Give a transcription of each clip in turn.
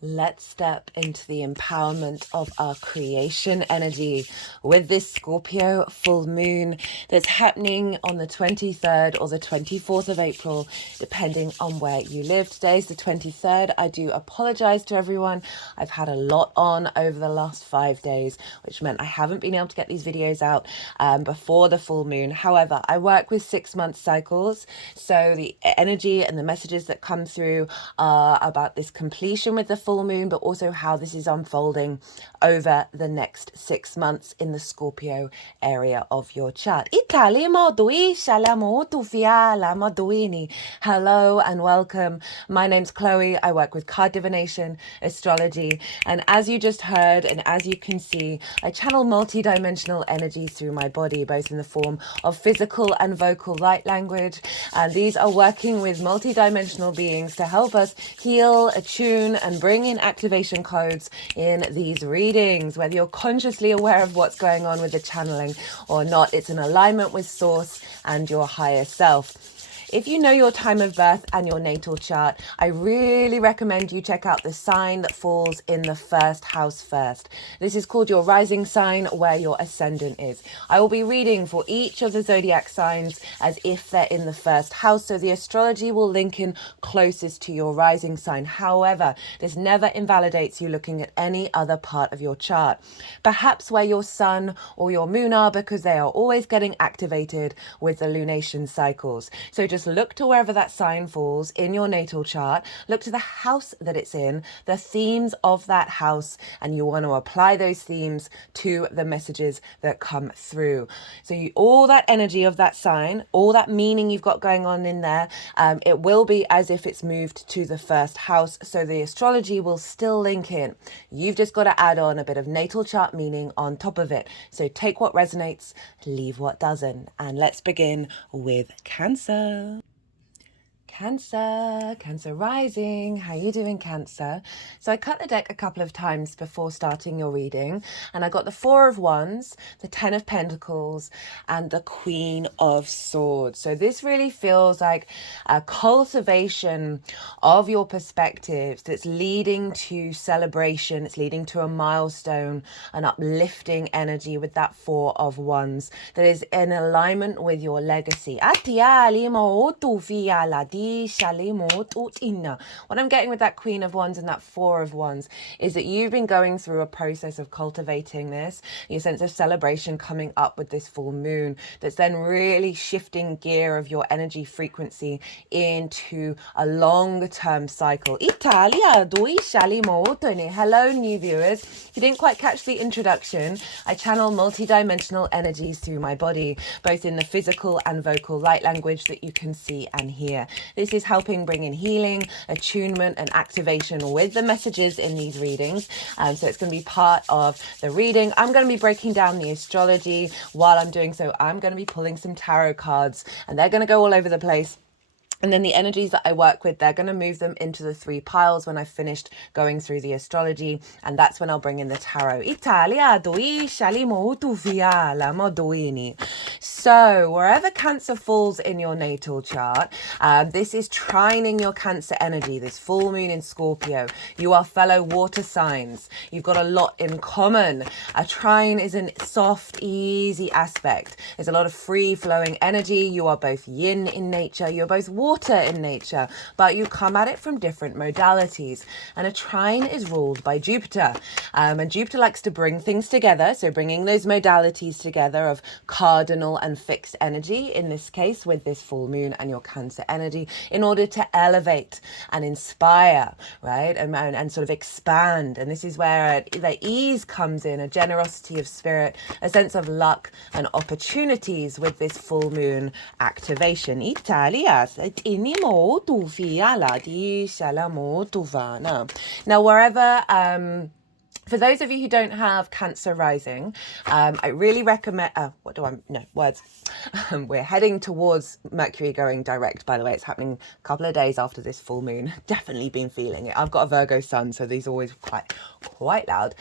Let's step into the empowerment of our creation energy with this Scorpio full moon that's happening on the 23rd or the 24th of April, depending on where you live. Today's the 23rd. I do apologize to everyone. I've had a lot on over the last 5 days, which meant I haven't been able to get these videos out before the full moon. However, I work with 6-month cycles, so the energy and the messages that come through are about this completion with the full moon, but also how this is unfolding over the next 6 months in the Scorpio area of your chart. Hello and welcome. My name's Chloe. I work with card divination, astrology, and as you just heard and as you can see, I channel multi-dimensional energies through my body, both in the form of physical and vocal light language, and these are working with multi-dimensional beings to help us heal, attune, and bring in activation codes in these readings. Whether you're consciously aware of what's going on with the channeling or not, it's an alignment with source and your higher self. If you know your time of birth and your natal chart, I really recommend you check out the sign that falls in the first house first. This is called your rising sign, where your ascendant is. I will be reading for each of the zodiac signs as if they're in the first house, so the astrology will link in closest to your rising sign. However, this never invalidates you looking at any other part of your chart. Perhaps where your sun or your moon are, because they are always getting activated with the lunation cycles. So just look to wherever that sign falls in your natal chart, look to the house that it's in, the themes of that house, and you want to apply those themes to the messages that come through. So all that energy of that sign, all that meaning you've got going on in there, it will be as if it's moved to the first house, so the astrology will still link in. You've just got to add on a bit of natal chart meaning on top of it. So take what resonates, leave what doesn't, and let's begin with Cancer. Cancer rising. How you doing, Cancer? So I cut the deck a couple of times before starting your reading, and I got the Four of Wands, the Ten of Pentacles, and the Queen of Swords. So this really feels like a cultivation of your perspectives that's leading to celebration. It's leading to a milestone, an uplifting energy with that Four of Wands that is in alignment with your legacy. What I'm getting with that Queen of Wands and that Four of Wands is that you've been going through a process of cultivating this, your sense of celebration coming up with this full moon that's then really shifting gear of your energy frequency into a longer-term cycle. Hello, new viewers. If you didn't quite catch the introduction, I channel multi-dimensional energies through my body, both in the physical and vocal light language that you can see and hear. This is helping bring in healing, attunement, and activation with the messages in these readings. So it's going to be part of the reading. I'm going to be breaking down the astrology. While I'm doing so, I'm going to be pulling some tarot cards, and they're going to go all over the place. And then the energies that I work with, they're going to move them into the 3 piles when I've finished going through the astrology. And that's when I'll bring in the tarot. So wherever Cancer falls in your natal chart, this is trining your Cancer energy, this full moon in Scorpio. You are fellow water signs. You've got a lot in common. A trine is a soft, easy aspect. There's a lot of free-flowing energy. You are both yin in nature. You're both water in nature, but you come at it from different modalities. And a trine is ruled by Jupiter. And Jupiter likes to bring things together. So bringing those modalities together of cardinal and fixed energy, in this case with this full moon and your Cancer energy, in order to elevate and inspire, right? And sort of expand. And this is where the ease comes in, a generosity of spirit, a sense of luck and opportunities with this full moon activation. Now, wherever For those of you who don't have Cancer rising, I really recommend, words. We're heading towards Mercury going direct, by the way. It's happening a couple of days after this full moon. Definitely been feeling it. I've got a Virgo sun, so these are always quite loud.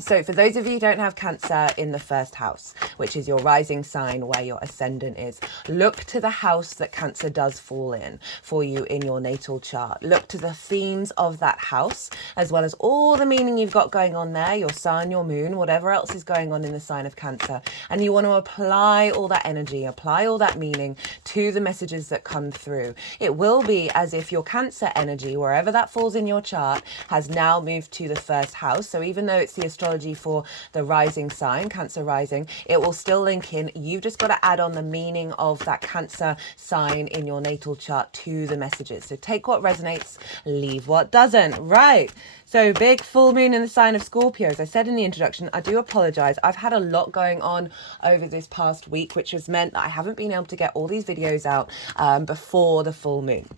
So for those of you who don't have Cancer in the first house, which is your rising sign where your ascendant is, look to the house that Cancer does fall in for you in your natal chart. Look to the themes of that house, as well as all the meaning you've got going on there, your sun, your moon, whatever else is going on in the sign of Cancer. And you want to apply all that energy, apply all that meaning to the messages that come through. It will be as if your Cancer energy, wherever that falls in your chart, has now moved to the first house. So even though it's the astrology for the rising sign, Cancer rising, it will still link in. You've just got to add on the meaning of that Cancer sign in your natal chart to the messages. So take what resonates, leave what doesn't. Right. So big full moon in the sign of Scorpio. As I said in the introduction, I do apologize. I've had a lot going on over this past week, which has meant that I haven't been able to get all these videos out before the full moon.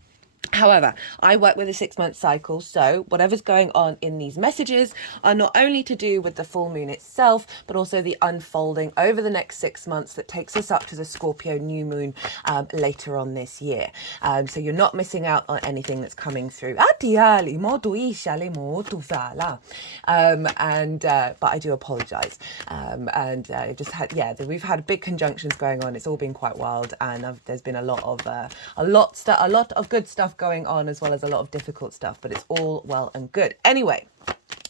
However, I work with a 6-month cycle, so whatever's going on in these messages are not only to do with the full moon itself, but also the unfolding over the next 6 months that takes us up to the Scorpio new moon later on this year. So you're not missing out on anything that's coming through. But I do apologise. Just had, we've had big conjunctions going on. It's all been quite wild, and there's been a lot of good stuff going on, as well as a lot of difficult stuff, but it's all well and good. Anyway,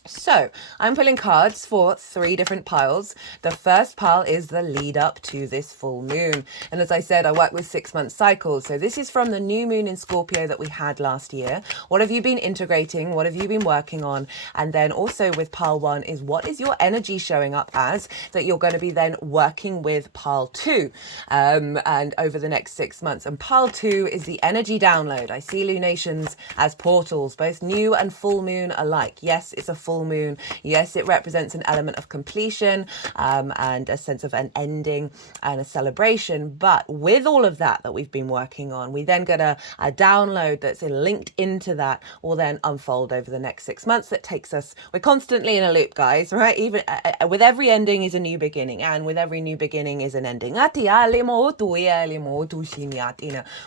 so I'm pulling cards for 3 different piles. The first pile is the lead up to this full moon. And as I said, I work with 6-month cycles. So this is from the new moon in Scorpio that we had last year. What have you been integrating? What have you been working on? And then also with pile 1 is what is your energy showing up as that you're going to be then working with pile 2 and over the next 6 months. And pile 2 is the energy download. I see lunations as portals, both new and full moon alike. Yes, it's a full moon. Yes, it represents an element of completion and a sense of an ending and a celebration. But with all of that we've been working on, we then get a download that's linked into that will then unfold over the next 6 months. That takes us, we're constantly in a loop, guys, right? Even with every ending is a new beginning, and with every new beginning is an ending. We're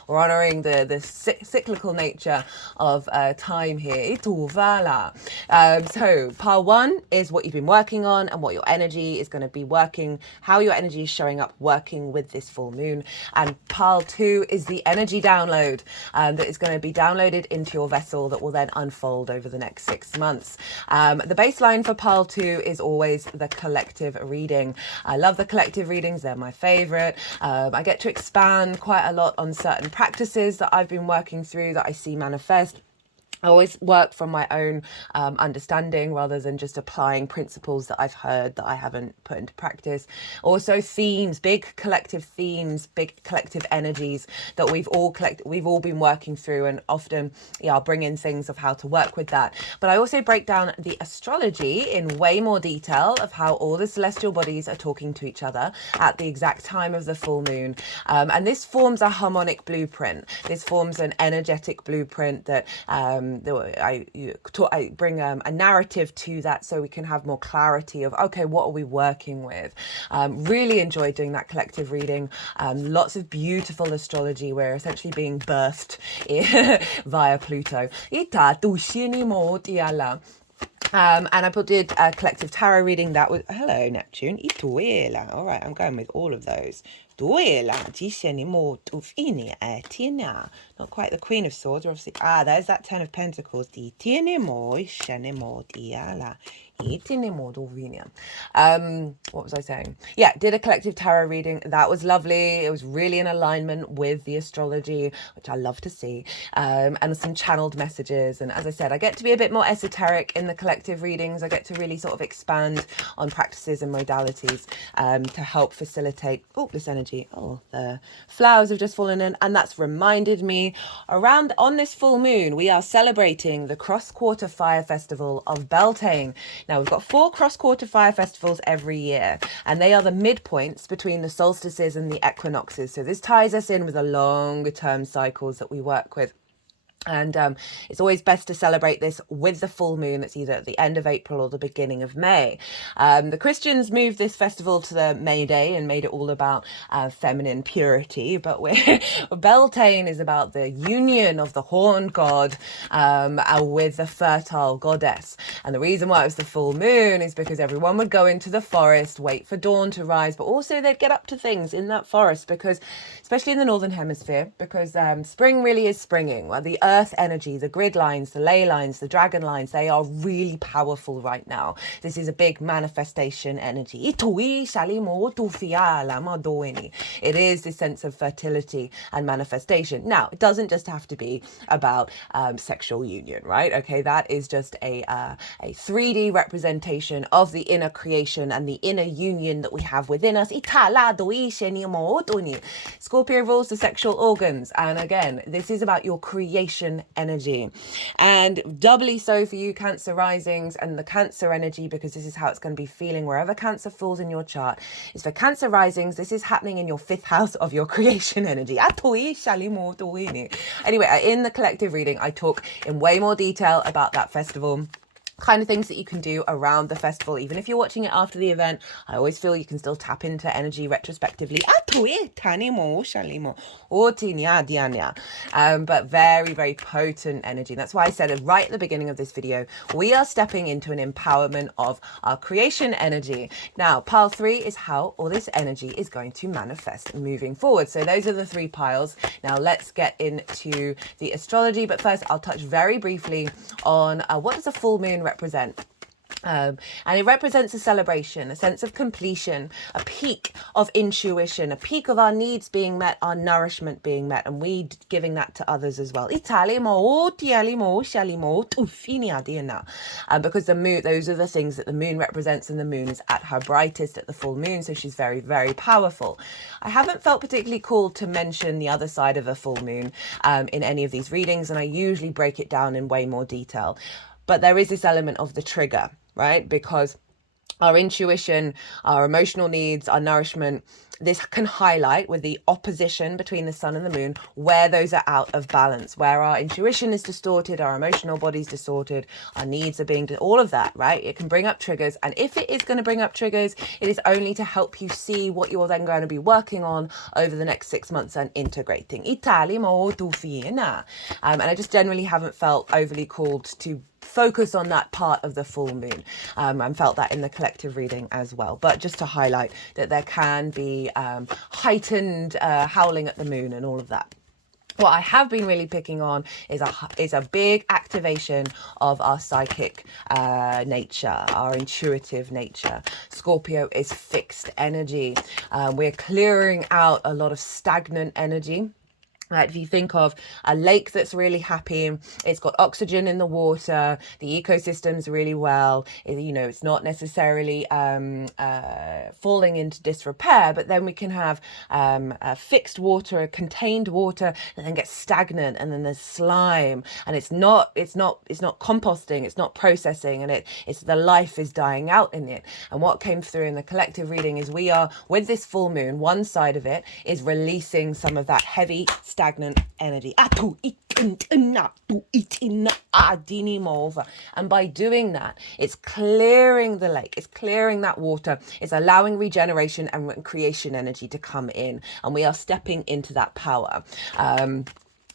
honoring the cyclical nature of time here. So pile 1 is what you've been working on and what your energy is going to be working, how your energy is showing up working with this full moon. And pile 2 is the energy download that is going to be downloaded into your vessel that will then unfold over the next 6 months. The baseline for pile 2 is always the collective reading. I love the collective readings. They're my favorite. I get to expand quite a lot on certain practices that I've been working through that I see manifest. I always work from my own understanding rather than just applying principles that I've heard that I haven't put into practice. Also themes, big collective themes, big collective energies that we've all been working through, and often I'll bring in things of how to work with that. But I also break down the astrology in way more detail of how all the celestial bodies are talking to each other at the exact time of the full moon. And this forms a harmonic blueprint. This forms an energetic blueprint that I bring a narrative to that so we can have more clarity of, okay, what are we working with? Really enjoyed doing that collective reading. Lots of beautiful astrology. We're essentially being birthed via Pluto. And I did a collective tarot reading. That was, hello Neptune. All right, I'm going with all of those. Not quite the Queen of Swords, obviously. There's that 10 of Pentacles. What was I saying? Yeah, did a collective tarot reading. That was lovely. It was really in alignment with the astrology, which I love to see, and some channeled messages. And as I said, I get to be a bit more esoteric in the collective readings. I get to really sort of expand on practices and modalities to help facilitate this energy. The flowers have just fallen in, and that's reminded me on this full moon we are celebrating the cross-quarter fire festival of Beltane. Now, we've got 4 cross-quarter fire festivals every year, and they are the midpoints between the solstices and the equinoxes. So this ties us in with the longer term cycles that we work with. And it's always best to celebrate this with the full moon that's either at the end of April or the beginning of May. The Christians moved this festival to the May Day and made it all about feminine purity, but Beltane is about the union of the horned god with the fertile goddess. And the reason why it was the full moon is because everyone would go into the forest, wait for dawn to rise, but also they'd get up to things in that forest because, especially in the northern hemisphere, because spring really is springing. Well, the earth energy, the grid lines, the ley lines, the dragon lines, they are really powerful right now. This is a big manifestation energy. It is this sense of fertility and manifestation. Now, it doesn't just have to be about sexual union, right? Okay, that is just a 3D representation of the inner creation and the inner union that we have within us. Scorpio rules the sexual organs, and again, this is about your creation energy, and doubly so for you Cancer risings and the Cancer energy, because this is how it's going to be feeling wherever Cancer falls in your chart. Is for Cancer risings, this is happening in your 5th house of your creation energy. Anyway, in the collective reading, I talk in way more detail about that festival, kind of things that you can do around the festival. Even if you're watching it after the event, I always feel you can still tap into energy retrospectively. But very, very potent energy. That's why I said it right at the beginning of this video, we are stepping into an empowerment of our creation energy. Now, pile 3 is how all this energy is going to manifest moving forward. So those are the 3 piles. Now let's get into the astrology, but first I'll touch very briefly on what does a full moon represent. And it represents a celebration, a sense of completion, a peak of intuition, a peak of our needs being met, our nourishment being met, and we giving that to others as well. Because the moon, those are the things that the moon represents, and the moon is at her brightest at the full moon, so she's very, very powerful. I haven't felt particularly called to mention the other side of a full moon in any of these readings, and I usually break it down in way more detail. But there is this element of the trigger, right? Because our intuition, our emotional needs, our nourishment, this can highlight with the opposition between the sun and the moon where those are out of balance, where our intuition is distorted, our emotional body's distorted, our needs are being, all of that, right? It can bring up triggers. And if it is going to bring up triggers, it is only to help you see what you're then going to be working on over the next 6 months and integrating. And I just generally haven't felt overly called to focus on that part of the full moon, and felt that in the collective reading as well. But just to highlight that there can be heightened howling at the moon and all of that. What I have been really picking on is a big activation of our psychic nature, our intuitive nature. Scorpio is fixed energy. We're clearing out a lot of stagnant energy. If you think of a lake that's really happy, it's got oxygen in the water, the ecosystem's really well, it's not necessarily falling into disrepair, but then we can have a fixed water, a contained water that then gets stagnant, and then there's slime, and it's not composting, it's not processing, and it's the life is dying out in it. And what came through in the collective reading is we are, with this full moon, one side of it is releasing some of that heavy stagnant energy, and by doing that, it's clearing the lake, it's clearing that water, it's allowing regeneration and creation energy to come in, and we are stepping into that power.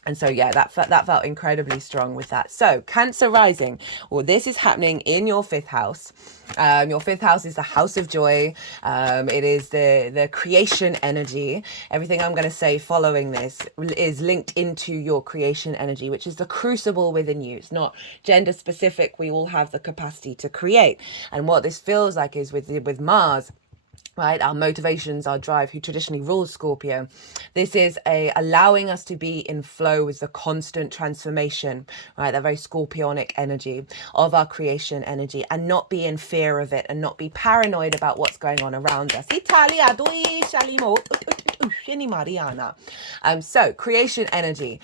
And so, yeah, that felt incredibly strong with that. So, Cancer rising. Well, this is happening in your 5th house. Your 5th house is the house of joy. It is the creation energy. Everything I'm going to say following this is linked into your creation energy, which is the crucible within you. It's not gender specific. We all have the capacity to create. And what this feels like is with Mars, right, our motivations, our drive, who traditionally rules Scorpio. This is allowing us to be in flow with the constant transformation, right, that very Scorpionic energy of our creation energy, and not be in fear of it, and not be paranoid about what's going on around us. So creation energy,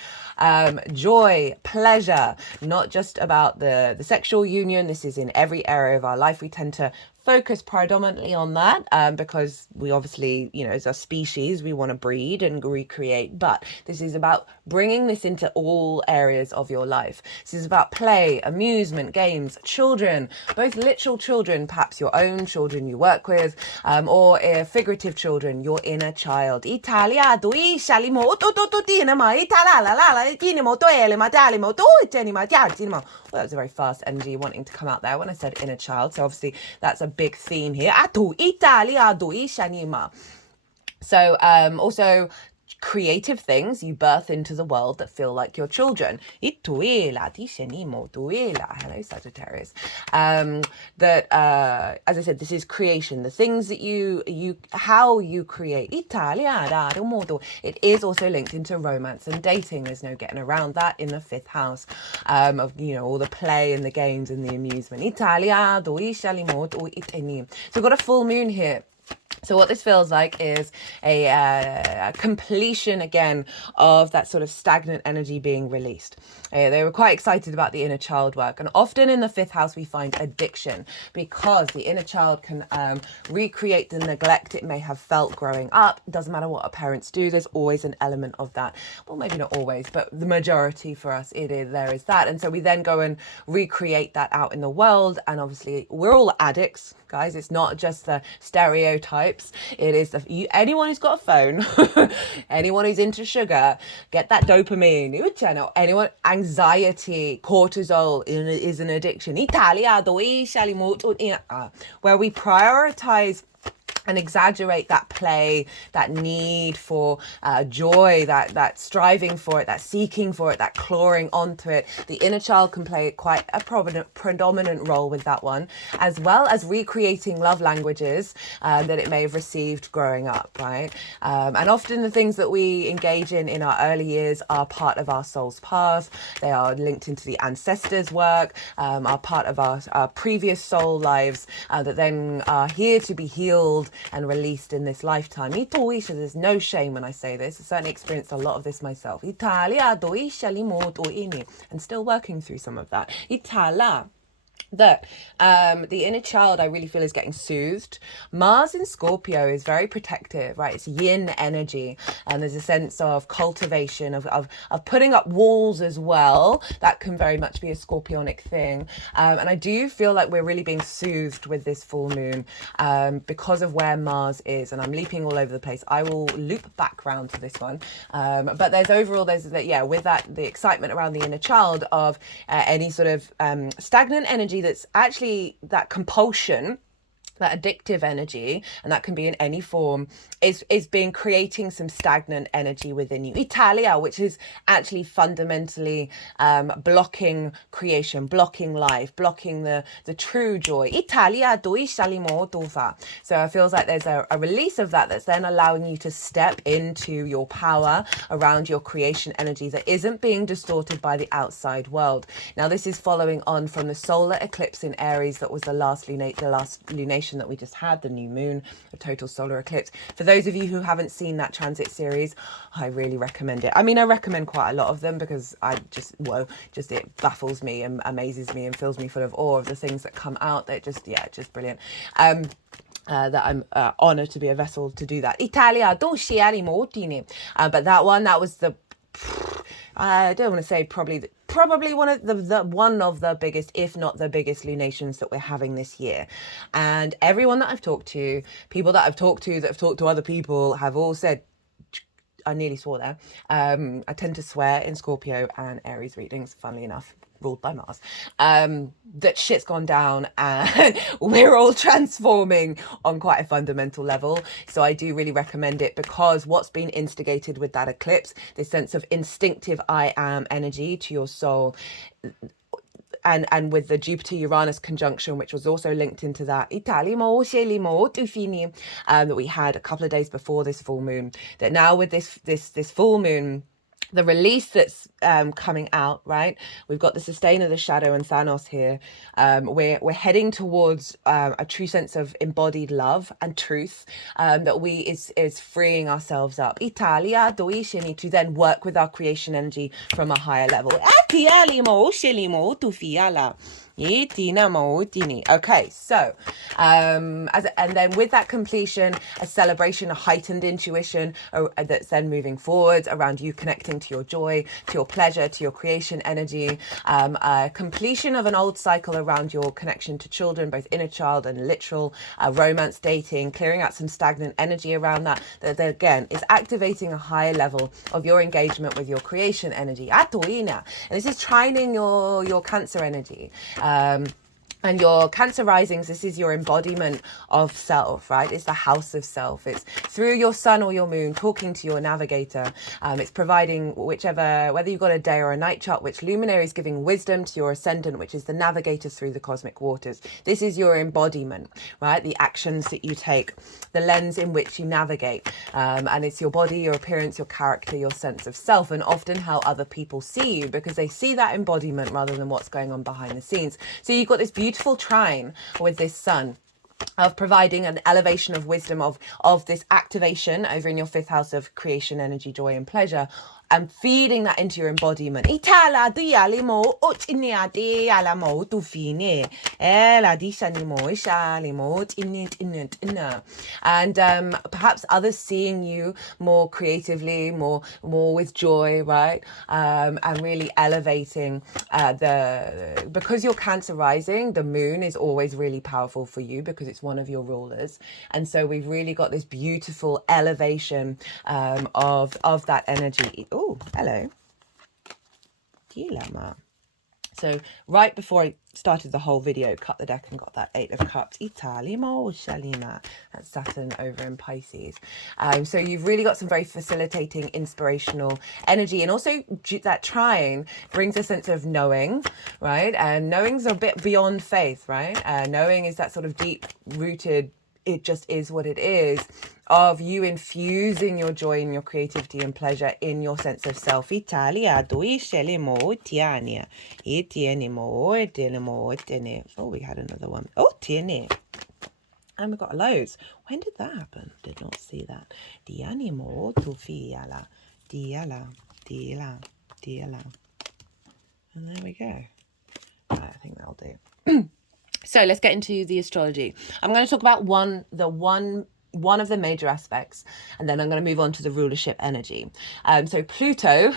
joy, pleasure, not just about the sexual union. This is in every area of our life. We tend to focus predominantly on that because we obviously, you know, as a species, we want to breed and recreate. But this is about bringing this into all areas of your life. This is about play, amusement, games, children, both literal children, perhaps your own children you work with, or figurative children, your inner child. Italia, that was a very fast energy wanting to come out there when I said inner child. So obviously that's a big theme here. So also creative things you birth into the world that feel like your children. Hello, Sagittarius. That as I said, this is creation. The things that how you create. It is also linked into romance and dating. There's no getting around that in the 5th house of, you know, all the play and the games and the amusement. So we've got a full moon here. So what this feels like is a completion again of that sort of stagnant energy being released. They were quite excited about the inner child work, and often in the 5th house we find addiction because the inner child can recreate the neglect it may have felt growing up. It doesn't matter what our parents do, there's always an element of that. Well, maybe not always, but the majority for us there is that. And so we then go and recreate that out in the world, and obviously we're all addicts, guys. It's not just the stereotypes. It is anyone who's got a phone, anyone who's into sugar, get that dopamine. Anyone, anxiety, cortisol is an addiction. Where we prioritize and exaggerate that play, that need for joy, that striving for it, that seeking for it, that clawing onto it. The inner child can play quite a predominant role with that one, as well as recreating love languages that it may have received growing up, right? And often the things that we engage in our early years are part of our soul's path. They are linked into the ancestors' work, are part of our previous soul lives that then are here to be healed and released in this lifetime. There's no shame when I say this. I certainly experienced a lot of this myself. And still working through some of that. That the inner child I really feel is getting soothed. Mars in Scorpio is very protective, right? It's yin energy, and there's a sense of cultivation, of putting up walls as well. That can very much be a Scorpionic thing, and I do feel like we're really being soothed with this full moon because of where Mars is. And I'm leaping all over the place. I will loop back round to this one, but there's that, with that, the excitement around the inner child of any sort of stagnant energy that's actually that compulsion, that addictive energy, and that can be in any form, is being creating some stagnant energy within you. Italia, which is actually fundamentally blocking creation, blocking life, blocking the true joy. Italia, so it feels like there's a release of that that's then allowing you to step into your power around your creation energy that isn't being distorted by the outside world. Now, this is following on from the solar eclipse in Aries that was the last lunation that we just had, the new moon, a total solar eclipse. For those of you who haven't seen that transit series, I really recommend it. I mean, I recommend quite a lot of them because it baffles me and amazes me and fills me full of awe of the things that come out. They're just brilliant. That I'm honoured to be a vessel to do that. Italia, but that was the, I don't want to say probably one of the biggest, if not the biggest, lunations that we're having this year. And everyone that I've talked to, people that I've talked to that have talked to other people, have all said, I nearly swore there. I tend to swear in Scorpio and Aries readings, funnily enough, ruled by Mars, that shit's gone down and we're all transforming on quite a fundamental level. So I do really recommend it, because what's been instigated with that eclipse, this sense of instinctive I am energy to your soul, and with the Jupiter-Uranus conjunction, which was also linked into that, that we had a couple of days before this full moon, that now with this full moon, the release that's coming out, right? We've got the sustainer, the shadow, and Thanos here. We're heading towards a true sense of embodied love and truth, that is freeing ourselves up. Italia doishini, to then work with our creation energy from a higher level. Okay, so and then with that completion, a celebration, a heightened intuition that's then moving forwards around you connecting to your joy, to your pleasure, to your creation energy, completion of an old cycle around your connection to children, both inner child and literal, romance, dating, clearing out some stagnant energy around that again is activating a higher level of your engagement with your creation energy. And this is trining your Cancer energy. And your Cancer risings, this is your embodiment of self, right? It's the house of self. It's through your sun or your moon, talking to your navigator. It's providing whether you've got a day or a night chart, which luminary is giving wisdom to your ascendant, which is the navigator through the cosmic waters. This is your embodiment, right? The actions that you take, the lens in which you navigate. And it's your body, your appearance, your character, your sense of self, and often how other people see you, because they see that embodiment rather than what's going on behind the scenes. So you've got this beautiful trine with this sun of providing an elevation of wisdom of this activation over in your 5th house of creation energy, joy and pleasure, and feeding that into your embodiment. And perhaps others seeing you more creatively, more with joy, right? And really elevating because you're Cancer rising, the moon is always really powerful for you because it's one of your rulers. And so we've really got this beautiful elevation of that energy. Oh, hello. So right before I started the whole video, cut the deck and got that 8 of Cups. That's Saturn over in Pisces. So you've really got some very facilitating, inspirational energy. And also that trine brings a sense of knowing, right? And knowing's a bit beyond faith, right? Knowing is that sort of deep-rooted, it just is what it is, of you infusing your joy and your creativity and pleasure in your sense of self. Oh, we had another one. Oh, tiene. And we got loads. When did that happen? Did not see that. Dianimo tu fiala. Diala. And there we go. Right, I think that'll do. So let's get into the astrology. I'm going to talk about one of the major aspects, and then I'm going to move on to the rulership energy. So Pluto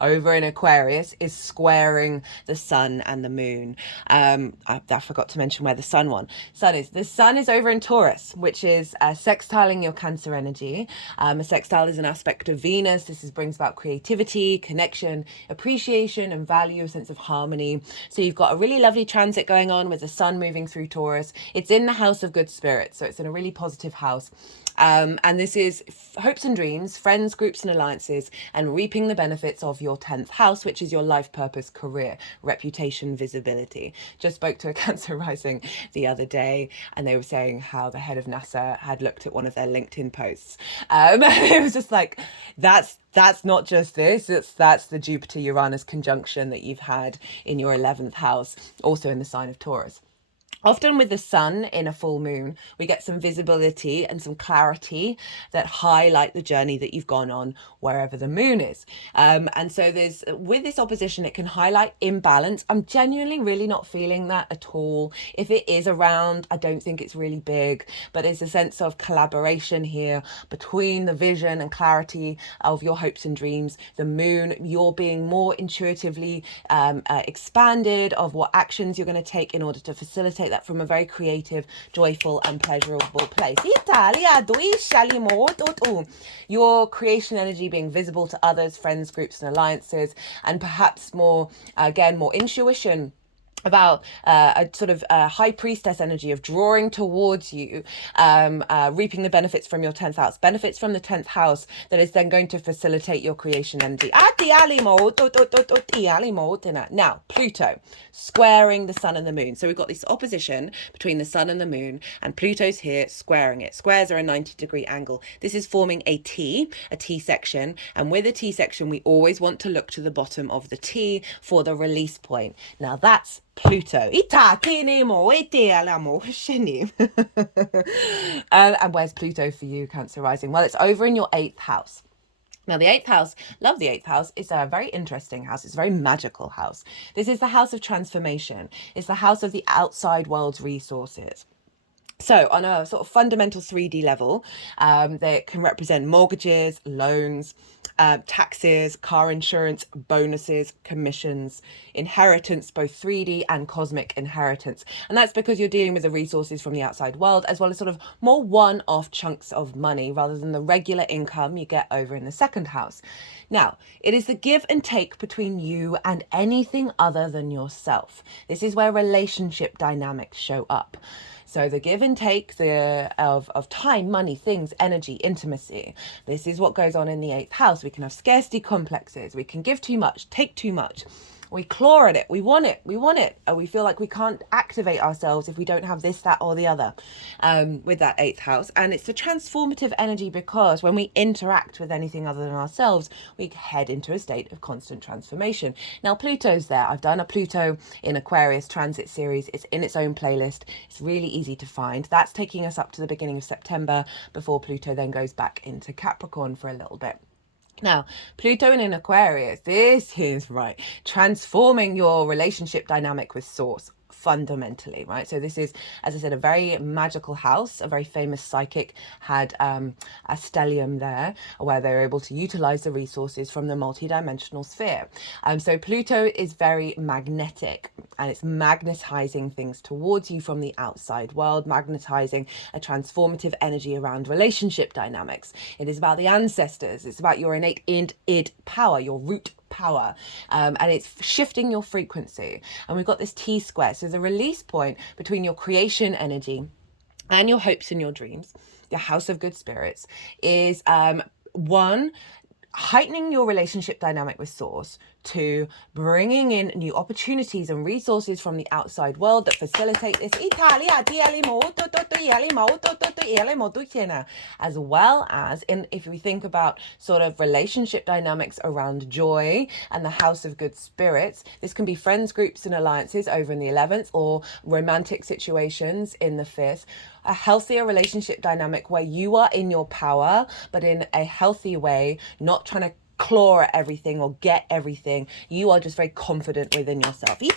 over in Aquarius is squaring the sun and the moon. I forgot to mention where the sun is. The sun is over in Taurus, which is sextiling your Cancer energy. A sextile is an aspect of Venus. This brings about creativity, connection, appreciation, and value, a sense of harmony. So you've got a really lovely transit going on with the sun moving through Taurus. It's in the house of good spirits, so it's in a really positive house. And this is hopes and dreams, friends, groups and alliances, and reaping the benefits of your 10th house, which is your life purpose, career, reputation, visibility. Just spoke to a Cancer rising the other day, and they were saying how the head of NASA had looked at one of their LinkedIn posts. It was just like, that's not just this, that's the Jupiter-Uranus conjunction that you've had in your 11th house, also in the sign of Taurus. Often with the sun in a full moon, we get some visibility and some clarity that highlight the journey that you've gone on wherever the moon is. And so with this opposition, it can highlight imbalance. I'm genuinely really not feeling that at all. If it is around, I don't think it's really big, but it's a sense of collaboration here between the vision and clarity of your hopes and dreams. The moon, you're being more intuitively expanded of what actions you're going to take in order to facilitate that from a very creative, joyful and pleasurable place. Your creation energy being visible to others, friends, groups and alliances, and perhaps more intuition about a sort of high priestess energy of drawing towards you, reaping the benefits from your 10th house, benefits from the 10th house that is then going to facilitate your creation energy. Now, Pluto squaring the sun and the moon. So we've got this opposition between the sun and the moon, and Pluto's here squaring it. Squares are a 90-degree angle. This is forming a T section, and with a T section, we always want to look to the bottom of the T for the release point. Now that's Pluto. And where's Pluto for you, Cancer rising? Well, it's over in your 8th house. Now, the 8th house, love the 8th house. It's a very interesting house. It's a very magical house. This is the house of transformation. It's the house of the outside world's resources. So on a sort of fundamental 3D level, they can represent mortgages, loans, taxes, car insurance, bonuses, commissions, inheritance, both 3D and cosmic inheritance. And that's because you're dealing with the resources from the outside world, as well as sort of more one-off chunks of money rather than the regular income you get over in the 2nd house. Now, it is the give and take between you and anything other than yourself. This is where relationship dynamics show up. So the give and take of time, money, things, energy, intimacy. This is what goes on in the 8th house. We can have scarcity complexes. We can give too much, take too much. We claw at it. We want it. And we feel like we can't activate ourselves if we don't have this, that, or the other with that 8th house. And it's a transformative energy because when we interact with anything other than ourselves, we head into a state of constant transformation. Now, Pluto's there. I've done a Pluto in Aquarius transit series. It's in its own playlist. It's really easy to find. That's taking us up to the beginning of September before Pluto then goes back into Capricorn for a little bit. Now, Pluto in Aquarius, this is right, transforming your relationship dynamic with Source fundamentally, right? So this is, as I said, a very magical house. A very famous psychic had a stellium there where they're able to utilize the resources from the multidimensional sphere. So Pluto is very magnetic, and it's magnetizing things towards you from the outside world, magnetizing a transformative energy around relationship dynamics. It is about the ancestors. It's about your innate id power, your root power, and it's shifting your frequency. And we've got this T square, so the release point between your creation energy and your hopes and your dreams, the house of good spirits, is one, heightening your relationship dynamic with Source, 2, bringing in new opportunities and resources from the outside world that facilitate this, as well as if we think about sort of relationship dynamics around joy and the house of good spirits. This can be friends, groups and alliances over in the 11th, or romantic situations in the 5th. A healthier relationship dynamic where you are in your power, but in a healthy way, not trying to claw at everything or get everything. You are just very confident within yourself. And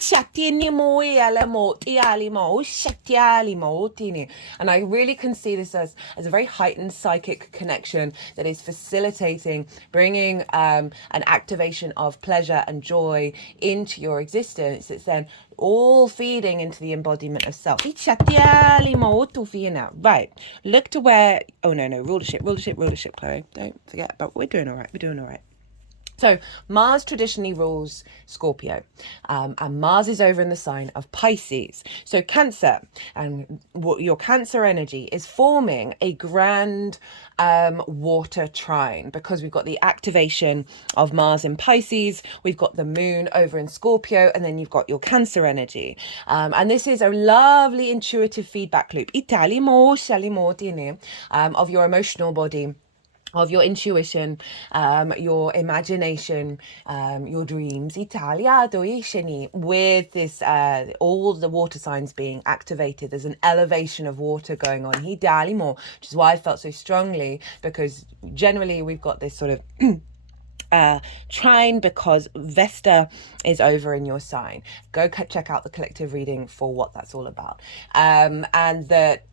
I really can see this as a very heightened psychic connection that is facilitating bringing an activation of pleasure and joy into your existence. It's then all feeding into the embodiment of self. Right. Look to where, oh no, rulership, Chloe. Don't forget about, we're doing all right. So Mars traditionally rules Scorpio, and Mars is over in the sign of Pisces. So Cancer, and your Cancer energy is forming a grand water trine, because we've got the activation of Mars in Pisces, we've got the moon over in Scorpio, and then you've got your Cancer energy. And this is a lovely intuitive feedback loop of your emotional body, of your intuition, your imagination, your dreams, with this, all the water signs being activated. There's an elevation of water going on, which is why I felt so strongly, because generally we've got this sort of trine because Vesta is over in your sign. Go check out the collective reading for what that's all about. And that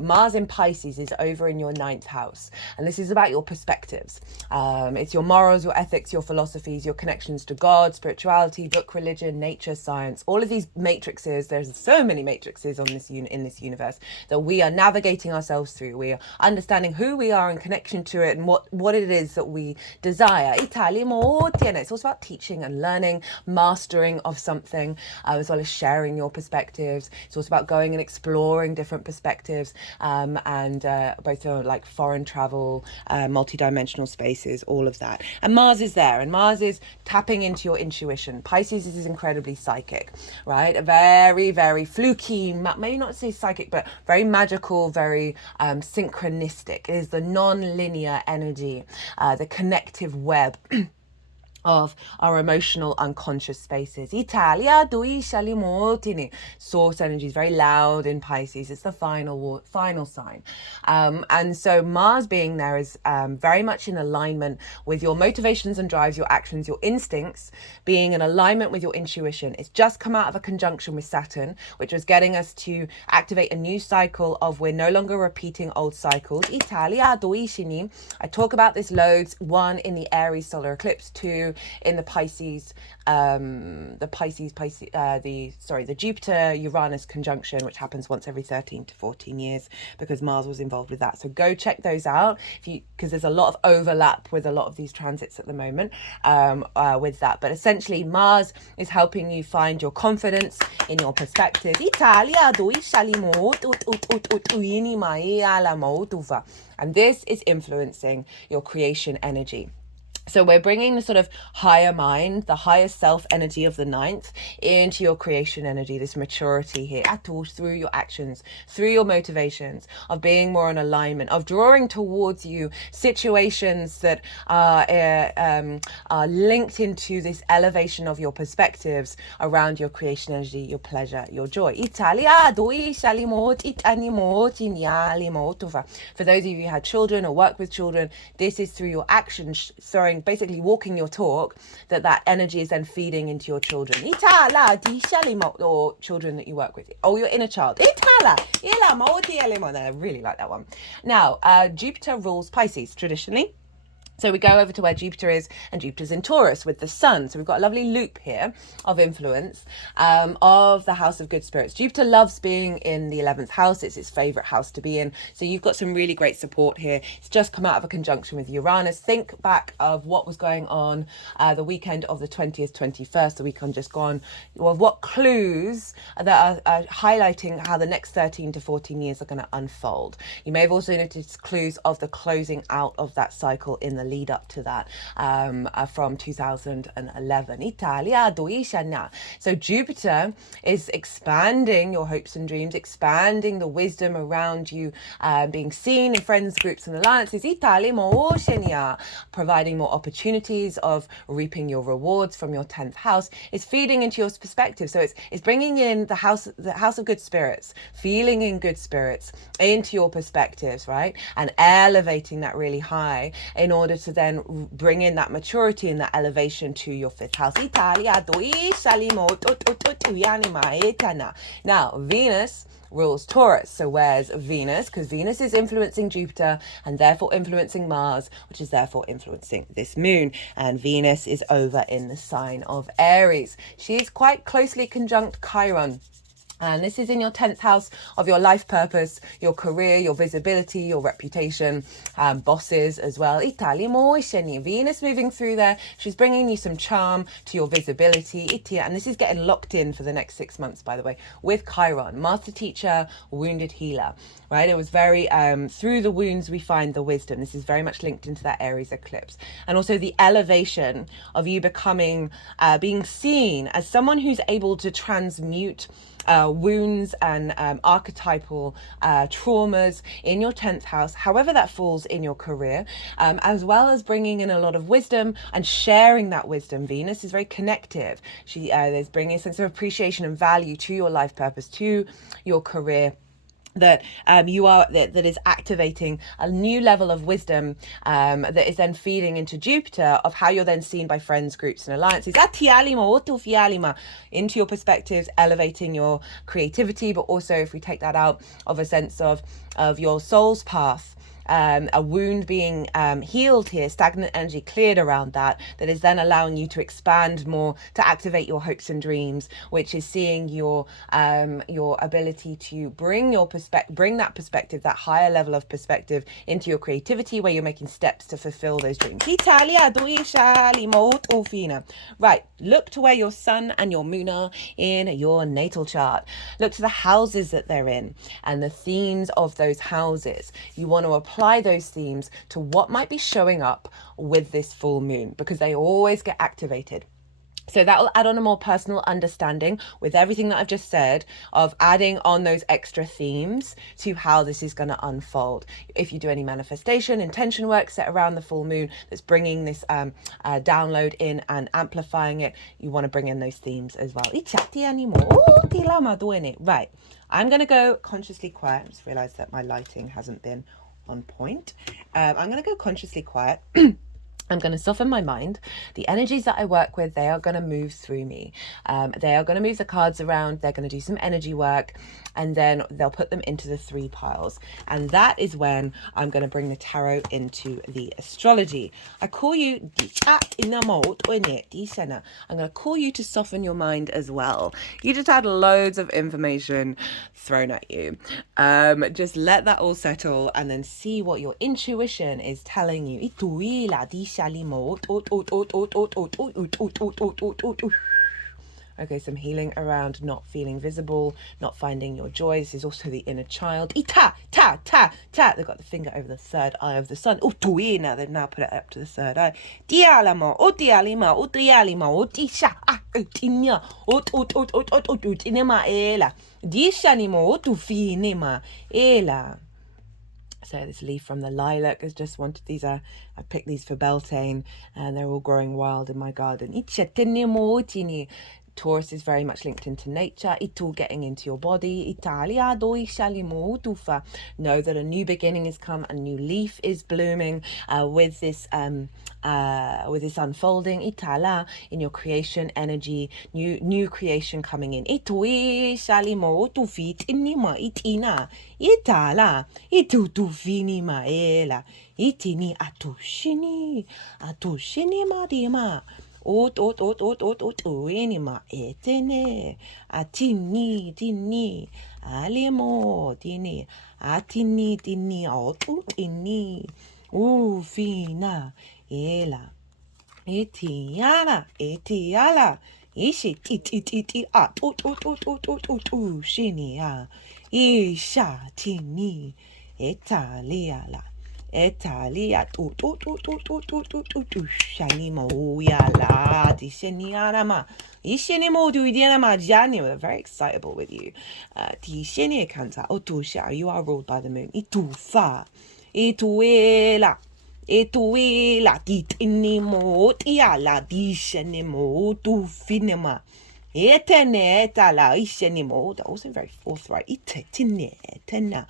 Mars in Pisces is over in your 9th house, and this is about your perspectives. It's your morals, your ethics, your philosophies, your connections to God, spirituality, book, religion, nature, science, all of these matrices. There's so many matrices on this in this universe that we are navigating ourselves through. We are understanding who we are in connection to it and what it is that we desire. It's also about teaching and learning, mastering of something, as well as sharing your perspectives. It's also about going and exploring different perspectives, and both like foreign travel, multi-dimensional spaces, all of that. And Mars is there, and Mars is tapping into your intuition. Pisces is incredibly psychic, right? A very, very fluky, maybe not say psychic, but very magical, very synchronistic. It is the non-linear energy, the connective web of our emotional unconscious spaces. Source energy is very loud in Pisces. It's the final sign. And so Mars being there is very much in alignment with your motivations and drives, your actions, your instincts, being in alignment with your intuition. It's just come out of a conjunction with Saturn, which was getting us to activate a new cycle of we're no longer repeating old cycles. I talk about this loads. 1 in the Aries solar eclipse, 2 in the Pisces, the Jupiter Uranus conjunction, which happens once every 13 to 14 years because Mars was involved with that. So go check those out because there's a lot of overlap with a lot of these transits at the moment with that. But essentially, Mars is helping you find your confidence in your perspective. And this is influencing your creation energy. So we're bringing the sort of higher mind, the higher self energy of the 9th into your creation energy, this maturity here, through your actions, through your motivations, of being more in alignment, of drawing towards you situations that are linked into this elevation of your perspectives around your creation energy, your pleasure, your joy. For those of you who had children or work with children, this is through your actions, basically walking your talk, that energy is then feeding into your children or children that you work with, or your inner child. I really like that one. Now, Jupiter rules Pisces traditionally. So we go over to where Jupiter is, and Jupiter's in Taurus with the sun. So we've got a lovely loop here of influence of the house of good spirits. Jupiter loves being in the 11th house. It's its favorite house to be in. So you've got some really great support here. It's just come out of a conjunction with Uranus. Think back of what was going on the weekend of the 20th, 21st, the weekend just gone. Well, what clues that are highlighting how the next 13 to 14 years are going to unfold. You may have also noticed clues of the closing out of that cycle in the lead up to that from 2011. So Jupiter is expanding your hopes and dreams, expanding the wisdom around you, being seen in friends, groups and alliances, providing more opportunities of reaping your rewards from your 10th house. Is feeding into your perspective. So it's bringing in the house of good spirits, feeling in good spirits into your perspectives, right? And elevating that really high in order to then bring in that maturity and that elevation to your 5th house. Now, Venus rules Taurus. So where's Venus? Because Venus is influencing Jupiter and therefore influencing Mars, which is therefore influencing this moon. And Venus is over in the sign of Aries. She's quite closely conjunct Chiron. And this is in your 10th house of your life purpose, your career, your visibility, your reputation, bosses as well. Venus moving through there. She's bringing you some charm to your visibility. And this is getting locked in for the next 6 months, by the way, with Chiron, master teacher, wounded healer, right? It was very, through the wounds, we find the wisdom. This is very much linked into that Aries eclipse. And also the elevation of you becoming, being seen as someone who's able to transmute wounds and archetypal traumas in your 10th house, however that falls in your career, as well as bringing in a lot of wisdom and sharing that wisdom. Venus is very connective. She is bringing a sense of appreciation and value to your life purpose, to your career, that that is activating a new level of wisdom that is then feeding into Jupiter, of how you're then seen by friends, groups and alliances into your perspectives, elevating your creativity, but also, if we take that out, of a sense of your soul's path a wound being healed here, stagnant energy cleared around that is then allowing you to expand more, to activate your hopes and dreams, which is seeing your ability to bring that perspective, that higher level of perspective into your creativity, where you're making steps to fulfill those dreams. Right, look to where your sun and your moon are in your natal chart. Look to the houses that they're in and the themes of those houses. You want to apply those themes to what might be showing up with this full moon, because they always get activated. So that will add on a more personal understanding with everything that I've just said, of adding on those extra themes to how this is going to unfold. If you do any manifestation, intention work set around the full moon that's bringing this download in and amplifying it, you want to bring in those themes as well. Right, I'm going to go consciously quiet. I just realized that my lighting hasn't been on point. I'm going to go consciously quiet. I'm going to soften my mind. The energies that I work with, they are going to move through me. They are going to move the cards around. They're going to do some energy work, and then they'll put them into the 3 piles. And that is when I'm going to bring the tarot into the astrology. I call you, I'm going to call you to soften your mind as well. You just had loads of information thrown at you. Just let that all settle and then see what your intuition is telling you. Okay, some healing around not feeling visible, not finding your joy. This is also the inner child. They've got the finger over the third eye of the sun. They've now put it up to the third eye. So this leaf from the lilac has just wanted these. I picked these for Beltane, and they're all growing wild in my garden. Taurus is very much linked into nature. Itu getting into your body. Know that a new beginning has come, a new leaf is blooming with this unfolding. Itala in your creation energy, new creation coming in. Itui shalimo tu fit inima itina itala itu tu finima ela itini atushini madima. Enima etene atini alimo tini atini otini fina ela etiala ishi titi shinia isha tini etaliala Italia shanimo yala dishenianama ishenimo duidianama jani. We're very excitable with you. Dishenia canta otusha. You are ruled by the moon. Itufa ituela titinimo tiala dishenimo tufinema etene etala ishenimo. They're also very forthright. Itetine tena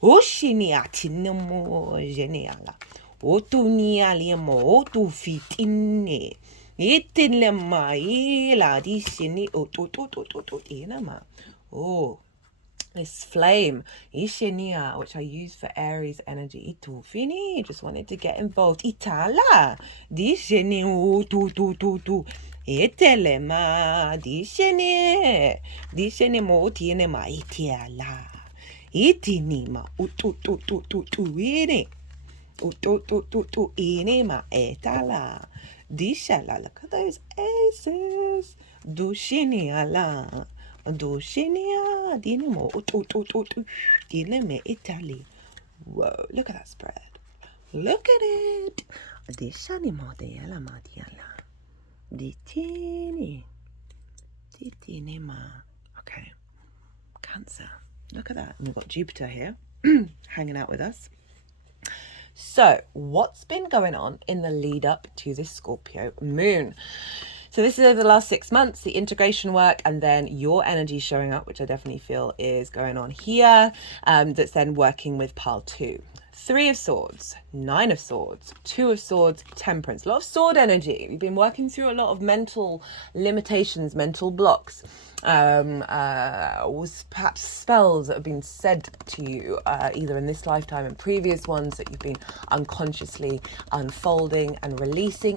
Oshini atinamo geniala. Otunia liamo otu fitine. Itinema ila dishini ototototototinama. Oh, this flame, Ishenia, which I use for Aries energy. Itu fini, just wanted to get involved. Itala, dishini tu. Etelema, dishini mo tinema itiala. Itinima inima etala dishala. Look at those aces. Dushiniala dinimo dinime Italy. Whoa, look at that spread. Look at it. Dishanimo diala madiala ditinima. Okay, Cancer. Look at that. We've got Jupiter here hanging out with us. So what's been going on in the lead up to this Scorpio moon? So this is over the last 6 months, the integration work, and then your energy showing up, which I definitely feel is going on here. That's then working with pile 2. Three of Swords, Nine of Swords, Two of Swords, Temperance. A lot of sword energy. We've been working through a lot of mental limitations, mental blocks. Perhaps spells that have been said to you either in this lifetime and previous ones that you've been unconsciously unfolding and releasing.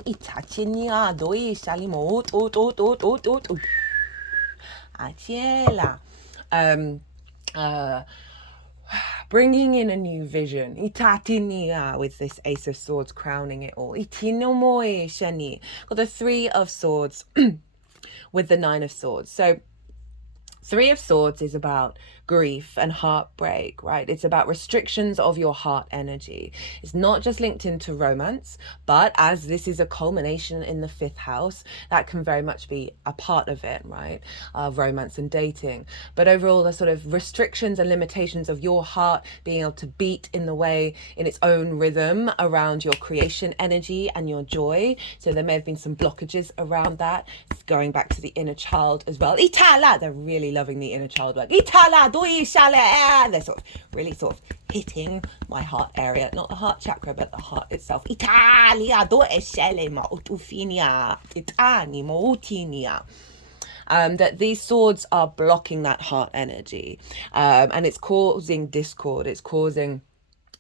Bringing in a new vision. With this Ace of Swords crowning it all. Got the Three of Swords with the Nine of Swords. So Three of Swords is about grief and heartbreak, right? It's about restrictions of your heart energy. It's not just linked into romance, but as this is a culmination in the fifth house, that can very much be a part of it, right? Romance and dating. But overall, the sort of restrictions and limitations of your heart being able to beat in the way, in its own rhythm around your creation energy and your joy. So there may have been some blockages around that. It's going back to the inner child as well. Itala, they're really loving the inner child work. Itala, they're sort of really sort of hitting my heart area, not the heart chakra, but the heart itself. Italia, that these swords are blocking that heart energy, and it's causing discord. It's causing,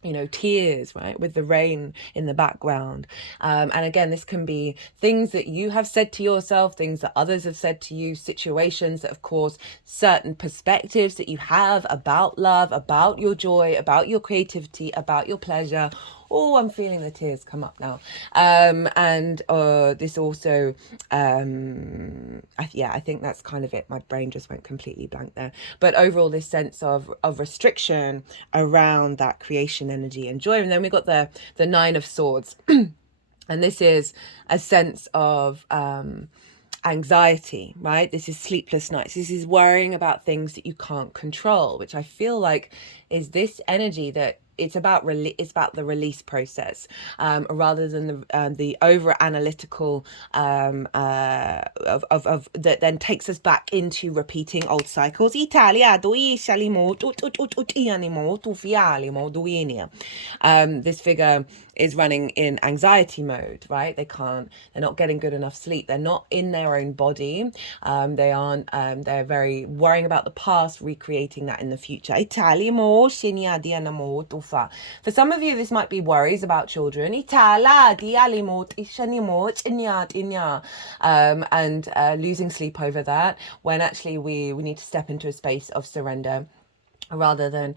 you know, tears, right, with the rain in the background. And again, this can be things that you have said to yourself, things that others have said to you, situations that have caused certain perspectives that you have about love, about your joy, about your creativity, about your pleasure. Oh, I'm feeling the tears come up now. This also, I think that's kind of it. My brain just went completely blank there. But overall, this sense of restriction around that creation energy and joy. And then we got the Nine of Swords. And this is a sense of anxiety, right? This is sleepless nights. This is worrying about things that you can't control, which I feel like is this energy that it's about it's about the release process, rather than the over analytical of that then takes us back into repeating old cycles. This figure is running in anxiety mode, right? They're not getting good enough sleep. They're not in their own body. They're very worrying about the past, recreating that in the future. For some of you, this might be worries about children. And losing sleep over that, when actually we need to step into a space of surrender rather than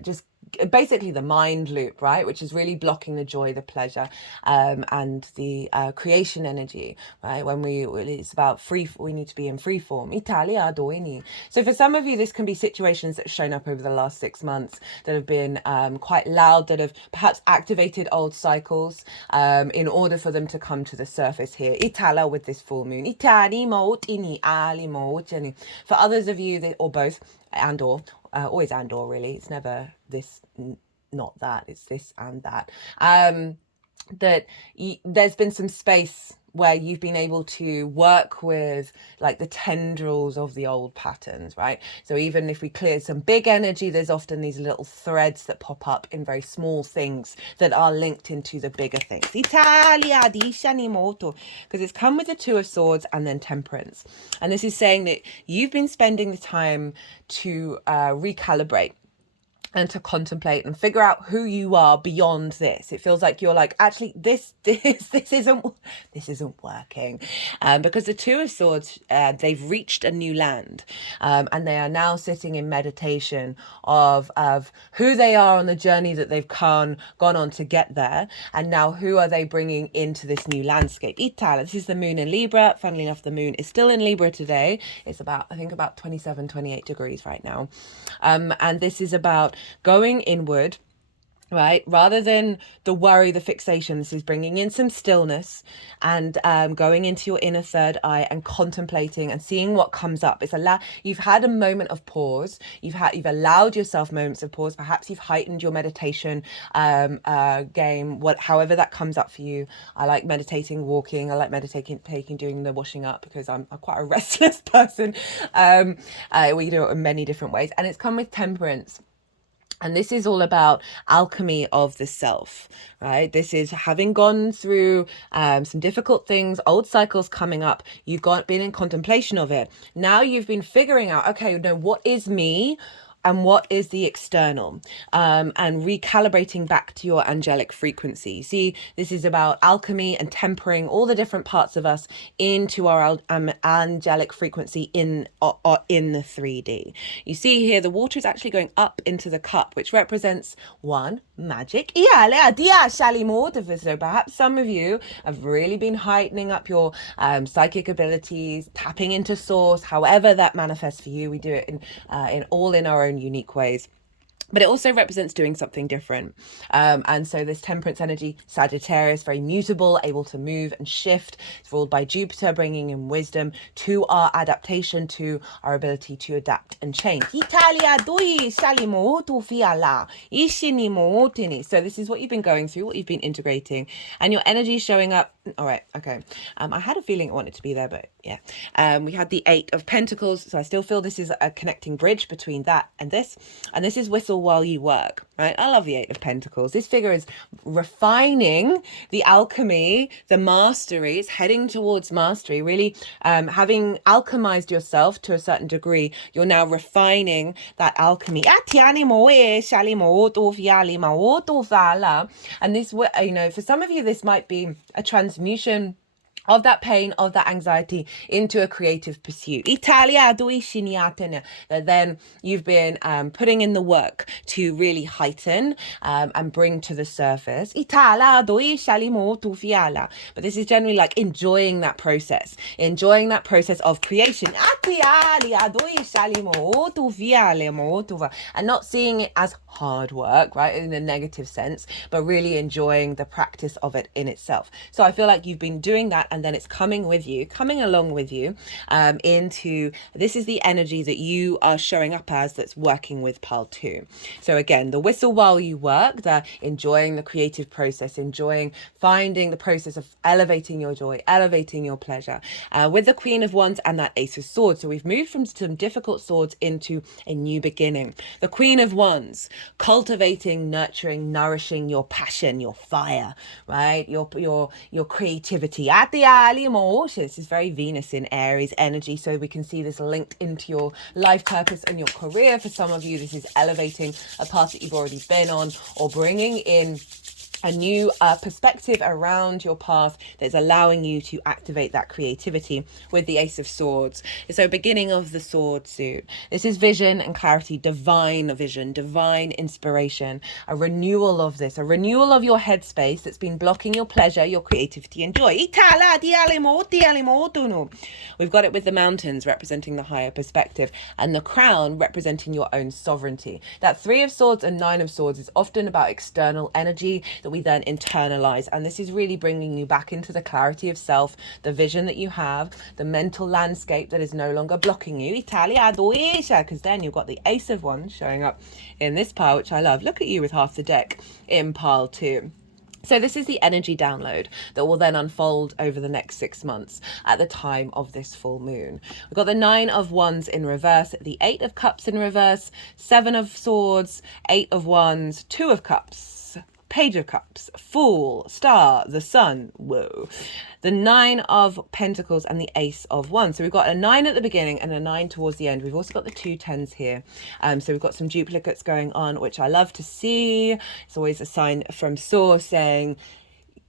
just basically the mind loop, right, which is really blocking the joy, the pleasure, and the creation energy, right? When it's about we need to be in free form. Italia doini. So for some of you, this can be situations that have shown up over the last 6 months that have been quite loud, that have perhaps activated old cycles in order for them to come to the surface here. Itala with this full moon. For others of you, or both, always and or really, it's never this not that, it's this and that, there's been some space where you've been able to work with like the tendrils of the old patterns, right? So even if we clear some big energy, there's often these little threads that pop up in very small things that are linked into the bigger things. Italia di Shanimoto, because it's come with the Two of Swords and then Temperance. And this is saying that you've been spending the time to recalibrate and to contemplate and figure out who you are beyond this. It feels like you're like, actually, this isn't working, because the Two of Swords, they've reached a new land, and they are now sitting in meditation of who they are on the journey that they've gone on to get there, and now who are they bringing into this new landscape. Itala, this is the moon in Libra. Funnily enough, the moon is still in Libra today. It's about 27, 28 degrees right now, and this is about going inward, right? Rather than the worry, the fixation, this is bringing in some stillness and going into your inner third eye and contemplating and seeing what comes up. You've had a moment of pause. You've allowed yourself moments of pause. Perhaps you've heightened your meditation game. However that comes up for you. I like meditating, walking. I like meditating, doing the washing up, because I'm quite a restless person. We do it in many different ways, and it's come with Temperance. And this is all about alchemy of the self, right? This is having gone through some difficult things, old cycles coming up. You've been in contemplation of it. Now you've been figuring out, okay, what is me? And what is the external, and recalibrating back to your angelic frequency. See, this is about alchemy and tempering all the different parts of us into our angelic frequency in the 3D. You see here, the water is actually going up into the cup, which represents one, magic. So perhaps some of you have really been heightening up your psychic abilities, tapping into source, however that manifests for you. We do it in our own unique ways. But it also represents doing something different. And so this temperance energy, Sagittarius, very mutable, able to move and shift. It's ruled by Jupiter, bringing in wisdom to our adaptation, to our ability to adapt and change. So this is what you've been going through, what you've been integrating. And your energy is showing up. All right, okay. I had a feeling it wanted to be there, but yeah. We had the 8 of Pentacles. So I still feel this is a connecting bridge between that and this. And this is whistle while you work, right? I love the 8 of Pentacles. This figure is refining the alchemy, the mastery. It's heading towards mastery, really having alchemized yourself to a certain degree. You're now refining that alchemy. And this, for some of you, this might be a transmutation of that pain, of that anxiety into a creative pursuit. That then you've been putting in the work to really heighten and bring to the surface. But this is generally like enjoying that process of creation. And not seeing it as hard work, right, in a negative sense, but really enjoying the practice of it in itself. So I feel like you've been doing that, and then it's coming along with you into, this is the energy that you are showing up as, that's working with Pile 2. So again, the whistle while you work, the enjoying the creative process, finding the process of elevating your joy, elevating your pleasure, with the Queen of Wands and that Ace of Swords. So we've moved from some difficult swords into a new beginning. The Queen of Wands, cultivating, nurturing, nourishing your passion, your fire, right? Your creativity. This is very Venus in Aries energy, so we can see this linked into your life purpose and your career. For some of you, this is elevating a path that you've already been on, or bringing in a new perspective around your path that's allowing you to activate that creativity with the Ace of Swords. So beginning of the sword suit. This is vision and clarity, divine vision, divine inspiration, a renewal of this, a renewal of your headspace that's been blocking your pleasure, your creativity and joy. We've got it with the mountains representing the higher perspective, and the crown representing your own sovereignty. That 3 of Swords and 9 of Swords is often about external energy that we then internalize, and this is really bringing you back into the clarity of self, the vision that you have, the mental landscape that is no longer blocking you. Because then you've got the Ace of Wands showing up in this pile, which I love. Look at you with half the deck in pile 2. So this is the energy download that will then unfold over the next 6 months at the time of this full moon. We've got the 9 of Wands in reverse, the 8 of Cups in reverse, 7 of Swords, 8 of Wands, 2 of Cups, Page of Cups, Fool, Star, the Sun, whoa. The 9 of Pentacles and the Ace of Wands. So we've got a 9 at the beginning and a 9 towards the end. We've also got the 2 10s here. So we've got some duplicates going on, which I love to see. It's always a sign from source saying,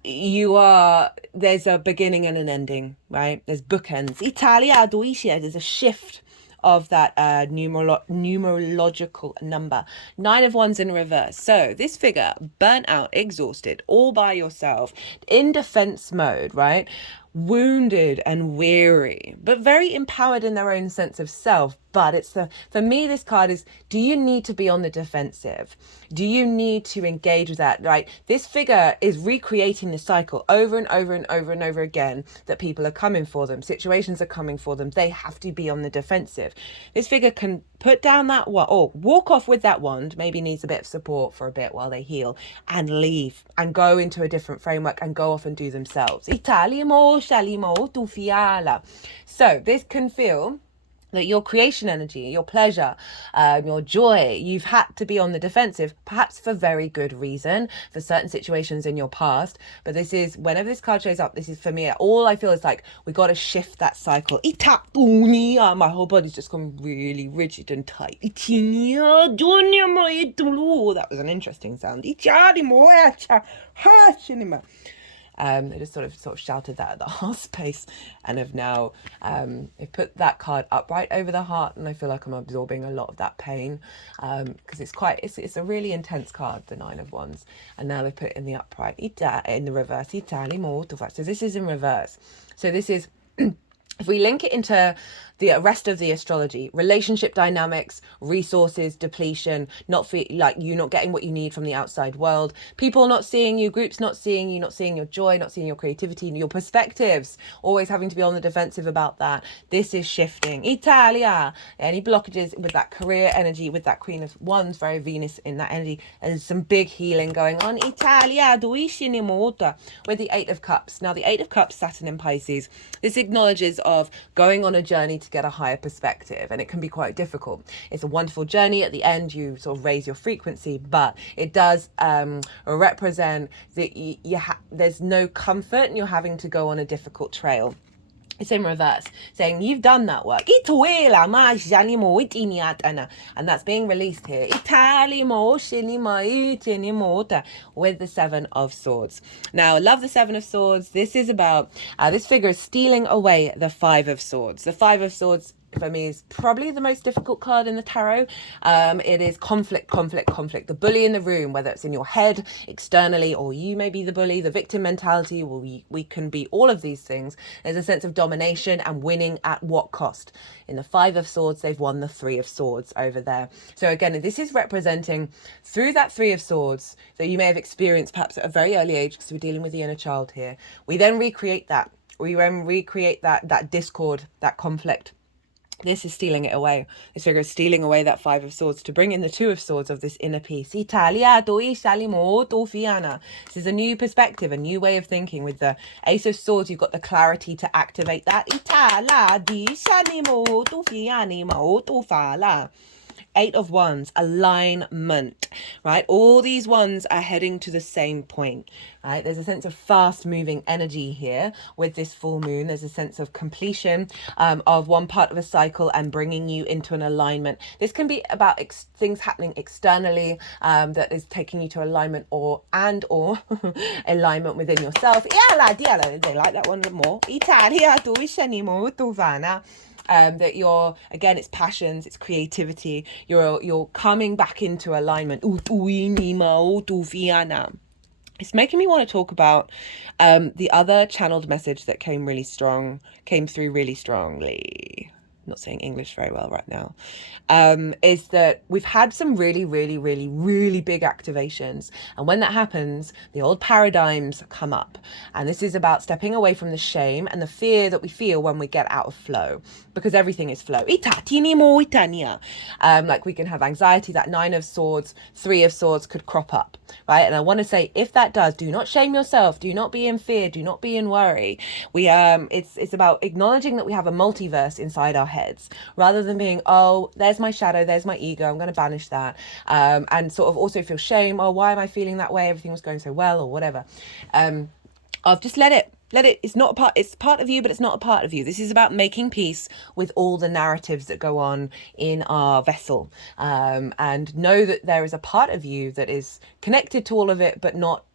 there's a beginning and an ending, right? There's bookends. There's a shift of that numerological number. 9 of Wands in reverse. So this figure, burnt out, exhausted, all by yourself, in defense mode, right? Wounded and weary, but very empowered in their own sense of self. But for me, this card is, do you need to be on the defensive? Do you need to engage with that, right? This figure is recreating the cycle over and over and over and over again, that people are coming for them. Situations are coming for them. They have to be on the defensive. This figure can put down that wand, or walk off with that wand, maybe needs a bit of support for a bit while they heal, and leave and go into a different framework and go off and do themselves. So this can feel that your creation energy, your pleasure, your joy, you've had to be on the defensive, perhaps for very good reason, for certain situations in your past. But this is, whenever this card shows up, this is for me, all I feel is like, we got to shift that cycle. My whole body's just gone really rigid and tight. That was an interesting sound. They just sort of shouted that at the heart space, and have now they've put that card upright over the heart, and I feel like I'm absorbing a lot of that pain, because it's a really intense card, the Nine of Wands, and now they put it in the upright, in the reverse. So this is in reverse. So this is if we link it into the rest of the astrology, relationship dynamics, resources, depletion, not feel like you not getting what you need from the outside world, people not seeing you, groups not seeing you, not seeing your joy, not seeing your creativity, your perspectives, always having to be on the defensive about that. This is shifting. Italia. Any blockages with that career energy, with that Queen of Wands, very Venus in that energy, and there's some big healing going on. Italia, with the Eight of Cups. Now the Eight of Cups, Saturn in Pisces, this acknowledges of going on a journey to get a higher perspective, and it can be quite difficult. It's a wonderful journey. At the end, you sort of raise your frequency, but it does represent that there's no comfort, and you're having to go on a difficult trail. It's in reverse, saying you've done that work. And that's being released here. With the Seven of Swords. Now, I love the Seven of Swords. This is about, this figure is stealing away the Five of Swords. The Five of Swords, for me, is probably the most difficult card in the tarot. It is conflict. The bully in the room, whether it's in your head, externally, or you may be the bully, the victim mentality. Well, we can be all of these things. There's a sense of domination and winning at what cost. In the Five of Swords, they've won the Three of Swords over there. So again, this is representing through that Three of Swords that you may have experienced perhaps at a very early age, because we're dealing with the inner child here. We then recreate that. We then recreate that discord, that conflict. This is stealing it away. This figure is stealing away that Five of Swords to bring in the Two of Swords of this inner peace. This is a new perspective, a new way of thinking. With the Ace of Swords, you've got the clarity to activate that. Eight of Wands, alignment, right? All these ones are heading to the same point, right? There's a sense of fast moving energy here with this full moon. There's a sense of completion of one part of a cycle and bringing you into an alignment. This can be about things happening externally that is taking you to alignment or alignment within yourself. They like that one more. That you're, again, it's passions, it's creativity, you're coming back into alignment. It's making me want to talk about the other channeled message that came through really strongly. I'm not saying English very well right now, is that we've had some really big activations, and when that happens, the old paradigms come up, and this is about stepping away from the shame and the fear that we feel when we get out of flow, because everything is flow. Like we can have anxiety. That Nine of Swords, Three of Swords could crop up, right? And I want to say, if that does, do not shame yourself, do not be in fear, do not be in worry. It's about acknowledging that we have a multiverse inside our heads, rather than being, oh, there's my shadow, there's my ego, I'm going to banish that, and sort of also feel shame. Oh, why am I feeling that way? Everything was going so well, or whatever. I've just let it. It's not a part, it's part of you, but it's not a part of you. This is about making peace with all the narratives that go on in our vessel, and know that there is a part of you that is connected to all of it, but not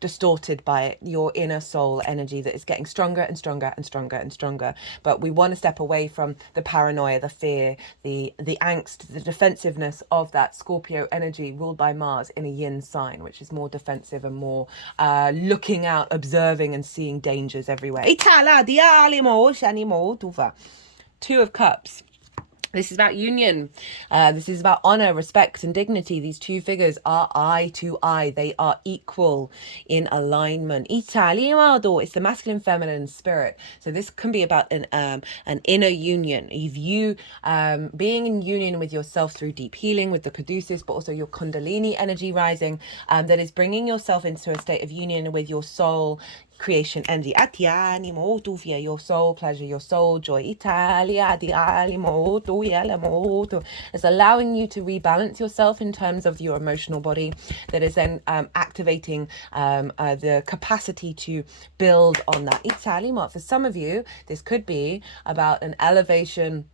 distorted by it. Your inner soul energy that is getting stronger and stronger and stronger and stronger. But we want to step away from the paranoia, the fear, the angst, the defensiveness of that Scorpio energy ruled by Mars in a yin sign, which is more defensive and more looking out, observing and seeing dangers everywhere. Two of Cups. This is about union. This is about honor, respect, and dignity. These two figures are eye to eye. They are equal in alignment. It's the masculine, feminine spirit. So this can be about an inner union. If you being in union with yourself through deep healing, with the caduceus, but also your kundalini energy rising, that is bringing yourself into a state of union with your soul, creation energy. Your soul pleasure, your soul joy. It's allowing you to rebalance yourself in terms of your emotional body, that is then activating the capacity to build on that. For some of you, this could be about an elevation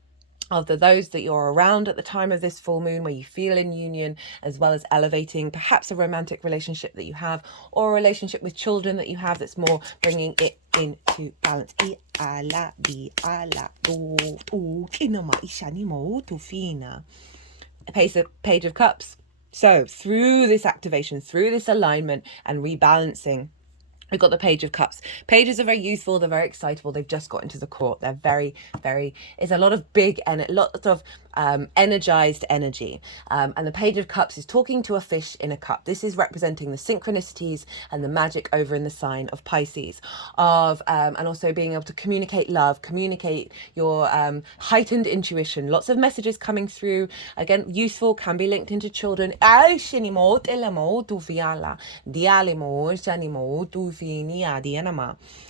of those that you're around at the time of this full moon, where you feel in union, as well as elevating perhaps a romantic relationship that you have, or a relationship with children that you have, that's more bringing it into balance. Page of Cups. So through this activation, through this alignment and rebalancing, we've got the Page of Cups. Pages are very youthful. They're very excitable. They've just got into the court. They're very, very, it's a lot of big and lots of energized energy. And the Page of Cups is talking to a fish in a cup. This is representing the synchronicities and the magic over in the sign of Pisces, and also being able to communicate love, communicate your heightened intuition. Lots of messages coming through. Again, useful, can be linked into children.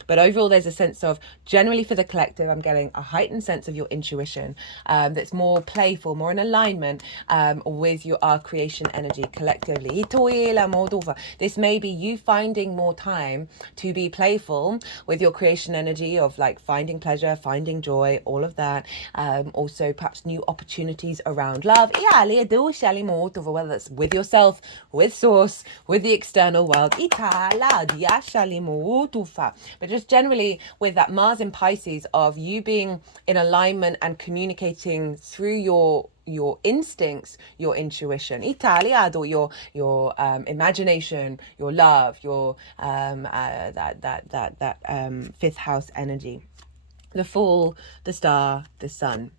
But overall, there's a sense of, generally for the collective, I'm getting a heightened sense of your intuition that's more playful, more in alignment with your creation energy collectively. This may be you finding more time to be playful with your creation energy of like finding pleasure, finding joy, all of that. Also perhaps new opportunities around love, whether that's with yourself, with source, with the external world. But just generally with that Mars in Pisces, of you being in alignment and communicating through your instincts, your intuition, your imagination, your love, your fifth house energy. The Fool, the Star, the Sun.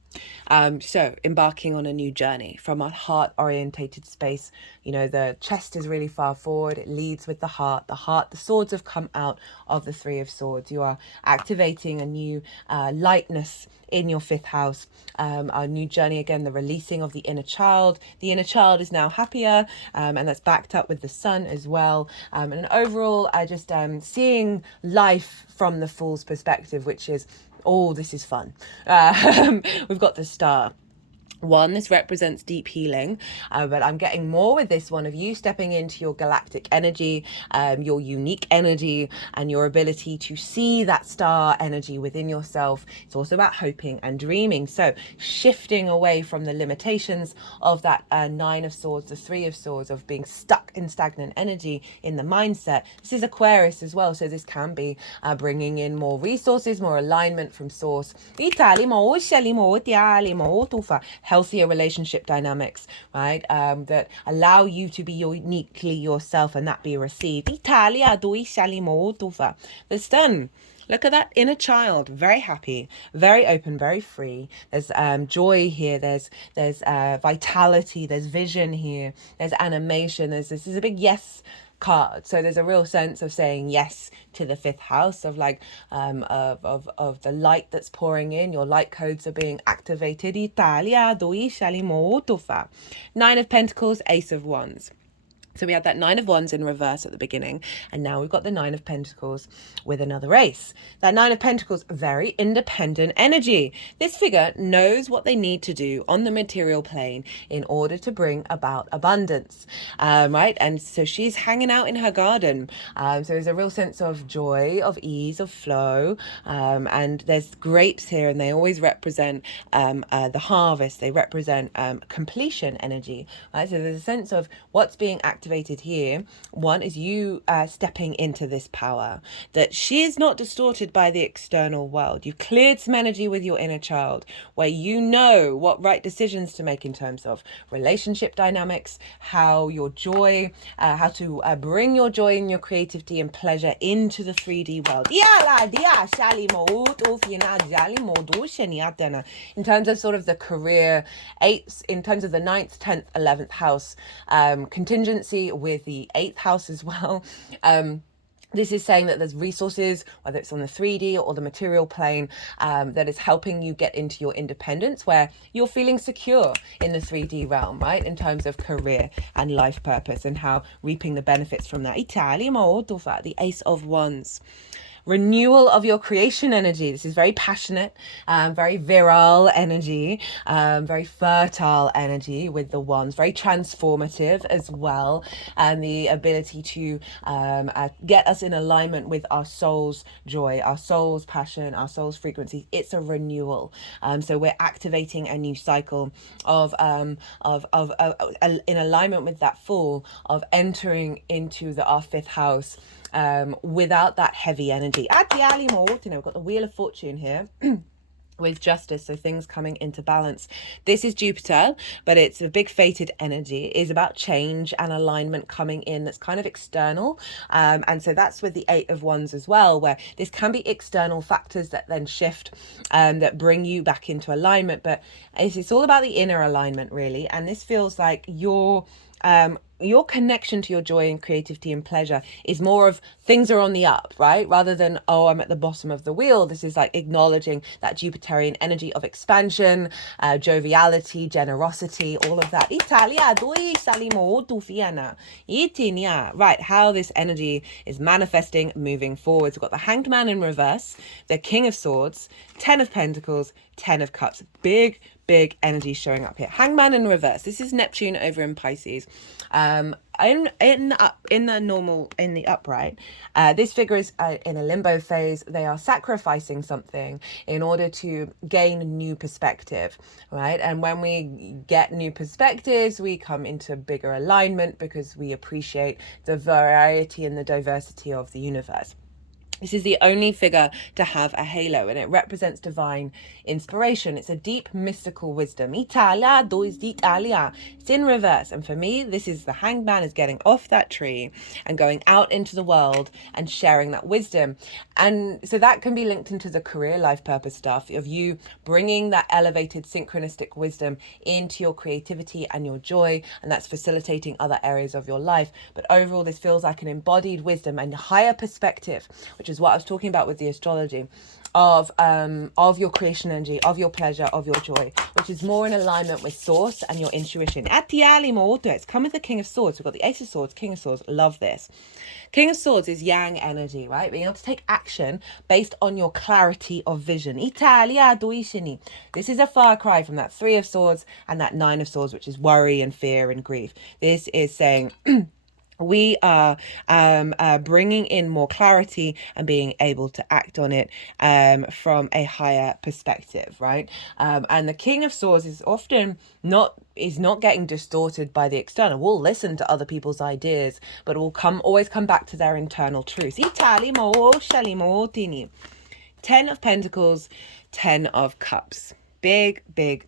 So embarking on a new journey from a heart orientated space. You know, the chest is really far forward. It leads with the heart. The swords have come out of the Three of Swords. You are activating a new lightness in your fifth house. A new journey, again, the releasing of the inner child. The inner child is now happier, and that's backed up with the Sun as well. And overall, just seeing life from the Fool's perspective, which is, oh, this is fun. We've got the Star. One, this represents deep healing, but I'm getting more with this one of you stepping into your galactic energy, your unique energy, and your ability to see that star energy within yourself. It's also about hoping and dreaming. So shifting away from the limitations of that Nine of Swords, the Three of Swords, of being stuck in stagnant energy in the mindset. This is Aquarius as well, so this can be bringing in more resources, more alignment from source. Healthier relationship dynamics, right? That allow you to be uniquely yourself and that be received. The Sun. Look at that inner child, very happy, very open, very free. There's joy here. There's vitality. There's vision here. There's animation. This is a big yes card. So there's a real sense of saying yes to the fifth house, of like of the light that's pouring in. Your light codes are being activated. Nine of Pentacles, Ace of Wands. So we had that Nine of Wands in reverse at the beginning, and now we've got the Nine of Pentacles with another ace. That Nine of Pentacles, very independent energy. This figure knows what they need to do on the material plane in order to bring about abundance, right? And so she's hanging out in her garden. So there's a real sense of joy, of ease, of flow, and there's grapes here, and they always represent the harvest. They represent completion energy, right? So there's a sense of what's being activated here. One is you stepping into this power, that she is not distorted by the external world. You've cleared some energy with your inner child, where you know what right decisions to make in terms of relationship dynamics, how your joy, how to bring your joy and your creativity and pleasure into the 3D world. In terms of sort of the career, in terms of the 9th, 10th, 11th house, contingency with the 8th house as well. This is saying that there's resources, whether it's on the 3D or the material plane, that is helping you get into your independence, where you're feeling secure in the 3D realm, right? In terms of career and life purpose, and how reaping the benefits from that. The Ace of Wands. Renewal of your creation energy. This is very passionate, very virile energy, very fertile energy with the wands, very transformative as well, and the ability to get us in alignment with our soul's joy, our soul's passion, our soul's frequency. It's a renewal. So we're activating a new cycle of in alignment with that Fool, of entering into our fifth house, without that heavy energy. We've got the Wheel of Fortune here. With justice, so things coming into balance. This is Jupiter, but it's a big fated energy. It is about change and alignment coming in that's kind of external. And so that's with the Eight of Wands as well, where this can be external factors that then shift, that bring you back into alignment. But it's all about the inner alignment, really. And this feels like your connection to your joy and creativity and pleasure is more of things are on the up, right? Rather than, oh, I'm at the bottom of the wheel. This is like acknowledging that Jupiterian energy of expansion, joviality, generosity, all of that. Right, how this energy is manifesting moving forwards. We've got the Hanged Man in reverse, the King of Swords, 10 of Pentacles, 10 of Cups. Big energy showing up here. Hangman in reverse. This is Neptune over in Pisces. In the upright, this figure is in a limbo phase. They are sacrificing something in order to gain new perspective, right? And when we get new perspectives, we come into bigger alignment because we appreciate the variety and the diversity of the universe. This is the only figure to have a halo, and it represents divine inspiration. It's a deep mystical wisdom. Italia, it's in reverse. And for me, this is the Hanged Man is getting off that tree and going out into the world and sharing that wisdom. And so that can be linked into the career life purpose stuff of you bringing that elevated synchronistic wisdom into your creativity and your joy, and that's facilitating other areas of your life. But overall, this feels like an embodied wisdom and higher perspective, which is what I was talking about with the astrology, of your creation energy, of your pleasure, of your joy, which is more in alignment with source and your intuition. It's come with the King of Swords. We've got the Ace of Swords, King of Swords. Love this. King of Swords is yang energy, right? Being able to take action based on your clarity of vision. This is a far cry from that Three of Swords and that Nine of Swords, which is worry and fear and grief. This is saying we are bringing in more clarity and being able to act on it from a higher perspective, right? And the King of Swords is often not getting distorted by the external. We'll listen to other people's ideas, but it will always come back to their internal truth. 10 of Pentacles, 10 of Cups. Big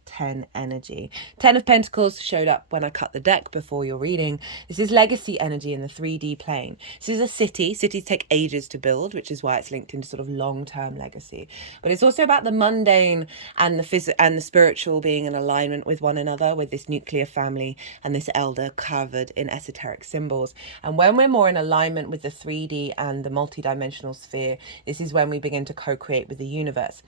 10 energy. 10 of Pentacles showed up when I cut the deck before your reading. This is legacy energy in the 3D plane. This is a city. Cities take ages to build, which is why it's linked into sort of long-term legacy. But it's also about the mundane and the spiritual being in alignment with one another, with this nuclear family and this elder covered in esoteric symbols. And when we're more in alignment with the 3D and the multidimensional sphere, this is when we begin to co-create with the universe.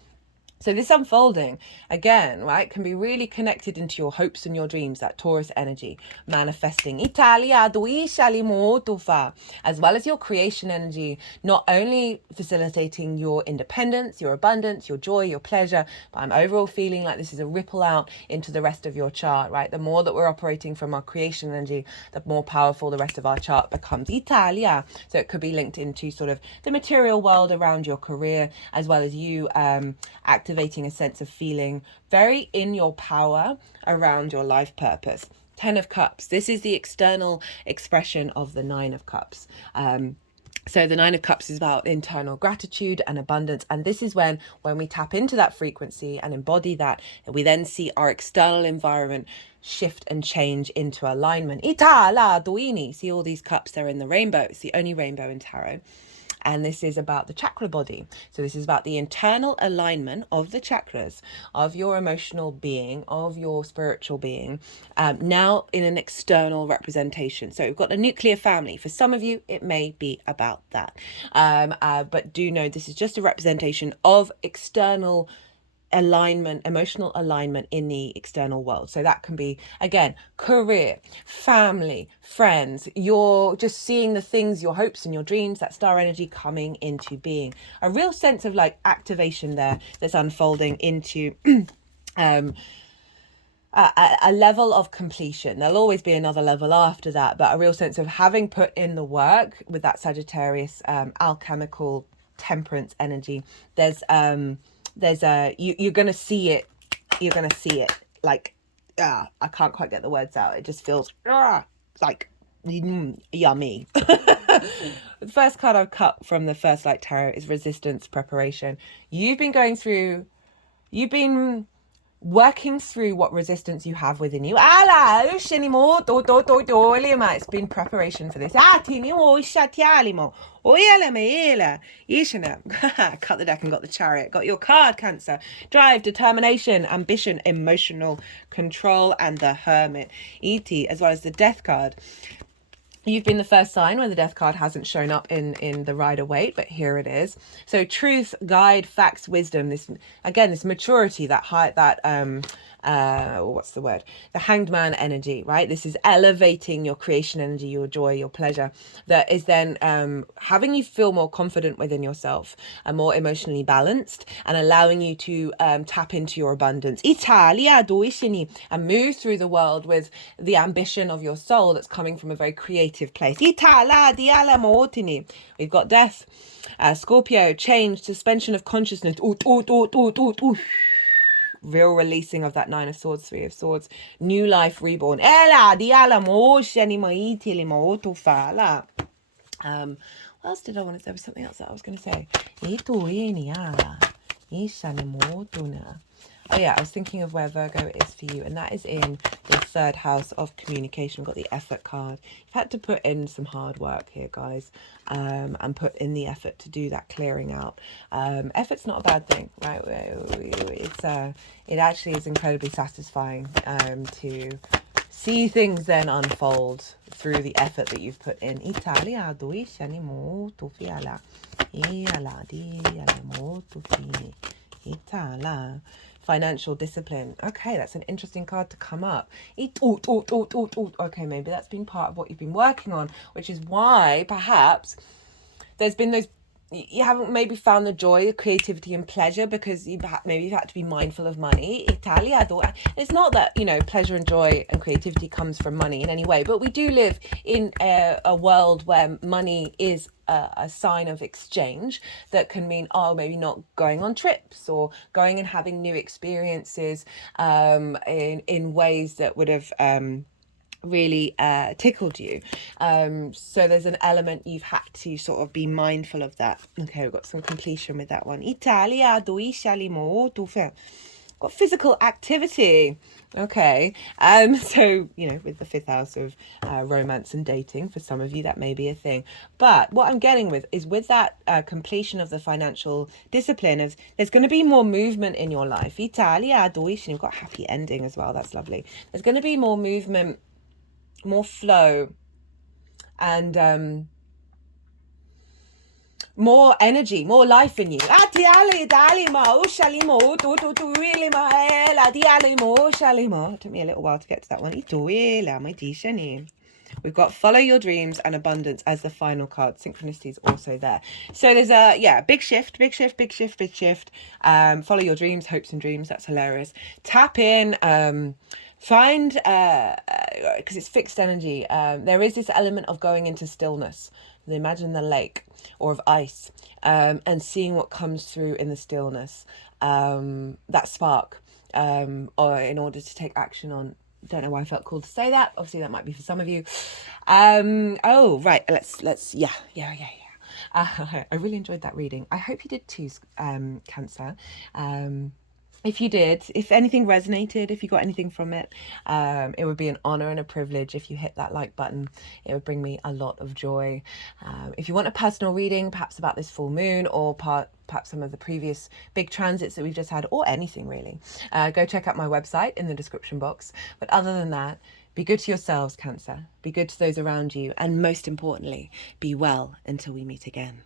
So this unfolding, again, right, can be really connected into your hopes and your dreams, that Taurus energy, manifesting. As well as your creation energy, not only facilitating your independence, your abundance, your joy, your pleasure, but I'm overall feeling like this is a ripple out into the rest of your chart, right? The more that we're operating from our creation energy, the more powerful the rest of our chart becomes. So it could be linked into sort of the material world around your career, as well as you activating a sense of feeling very in your power around your life purpose. 10 of Cups. This is the external expression of the 9 of Cups. So the 9 of Cups is about internal gratitude and abundance. And this is when we tap into that frequency and embody that, we then see our external environment shift and change into alignment. See all these cups, they're in the rainbow. It's the only rainbow in tarot. and this is about the chakra body. So this is about the internal alignment of the chakras, of your emotional being, of your spiritual being, now in an external representation. So we've got a nuclear family. For some of you, it may be about that. But do know this is just a representation of external alignment, emotional alignment in the external world. So that can be, again, career, family, friends. You're just seeing the things, your hopes and your dreams, that star energy coming into being. A real sense of like activation there that's unfolding into a level of completion. There'll always be another level after that, but a real sense of having put in the work with that Sagittarius alchemical temperance energy. There's a you're gonna see it, like I can't quite get the words out. It just feels like yummy. The first card I've cut from the First Light Tarot is resistance, preparation. You've been working through what resistance you have within you. It's been preparation for this. Cut the deck and got the Chariot. Got your card, Cancer. Drive, determination, ambition, emotional control, and the Hermit. E.T. as well as the Death card. You've been the first sign where the Death card hasn't shown up in the Rider-Waite, but here it is. So truth, guide, facts, wisdom. This maturity, what's the word? The Hanged Man energy, right? This is elevating your creation energy, your joy, your pleasure. That is then having you feel more confident within yourself and more emotionally balanced, and allowing you to tap into your abundance. And move through the world with the ambition of your soul that's coming from a very creative place. We've got Death, Scorpio, change, suspension of consciousness, real releasing of that Nine of Swords, Three of Swords, new life, reborn. What else did I want to say? There was something else that I was going to say. Oh yeah, I was thinking of where Virgo is for you, and that is in the third house of communication. We've got the effort card. You've had to put in some hard work here, guys, and put in the effort to do that clearing out. Effort's not a bad thing, right? It actually is incredibly satisfying to see things then unfold through the effort that you've put in. Financial discipline. Okay, that's an interesting card to come up. Okay, maybe that's been part of what you've been working on, which is why perhaps there's been those, you haven't maybe found the joy, the creativity and pleasure because you've had to be mindful of money. It's not that, pleasure and joy and creativity comes from money in any way, but we do live in a world where money is a sign of exchange that can mean, maybe not going on trips or going and having new experiences in ways that would have really tickled you. So there's an element you've had to sort of be mindful of that. Okay, we've got some completion with that one. Got physical activity. Okay, so with the fifth house of romance and dating, for some of you that may be a thing, but what I'm getting with is with that completion of the financial discipline of there's going to be more movement in your life. You've got happy ending as well. That's lovely. There's going to be more movement, more flow, and more energy, more life in you. Took me a little while to get to that one. We've got follow your dreams and abundance as the final card. Synchronicity is also there. So there's big shift. Follow your dreams, hopes and dreams. That's hilarious. Tap in, find, because it's fixed energy. There is this element of going into stillness. Imagine the lake or of ice, and seeing what comes through in the stillness, that spark, or in order to take action on. Don't know why I felt called to say that. Obviously that might be for some of you. Right, let's yeah. I really enjoyed that reading. I hope you did too, Cancer. if you did, if anything resonated, if you got anything from it, it would be an honor and a privilege if you hit that like button. It would bring me a lot of joy. If you want a personal reading, perhaps about this full moon, or perhaps some of the previous big transits that we've just had, or anything really, go check out my website in the description box. But other than that, be good to yourselves, Cancer. Be good to those around you. And most importantly, be well until we meet again.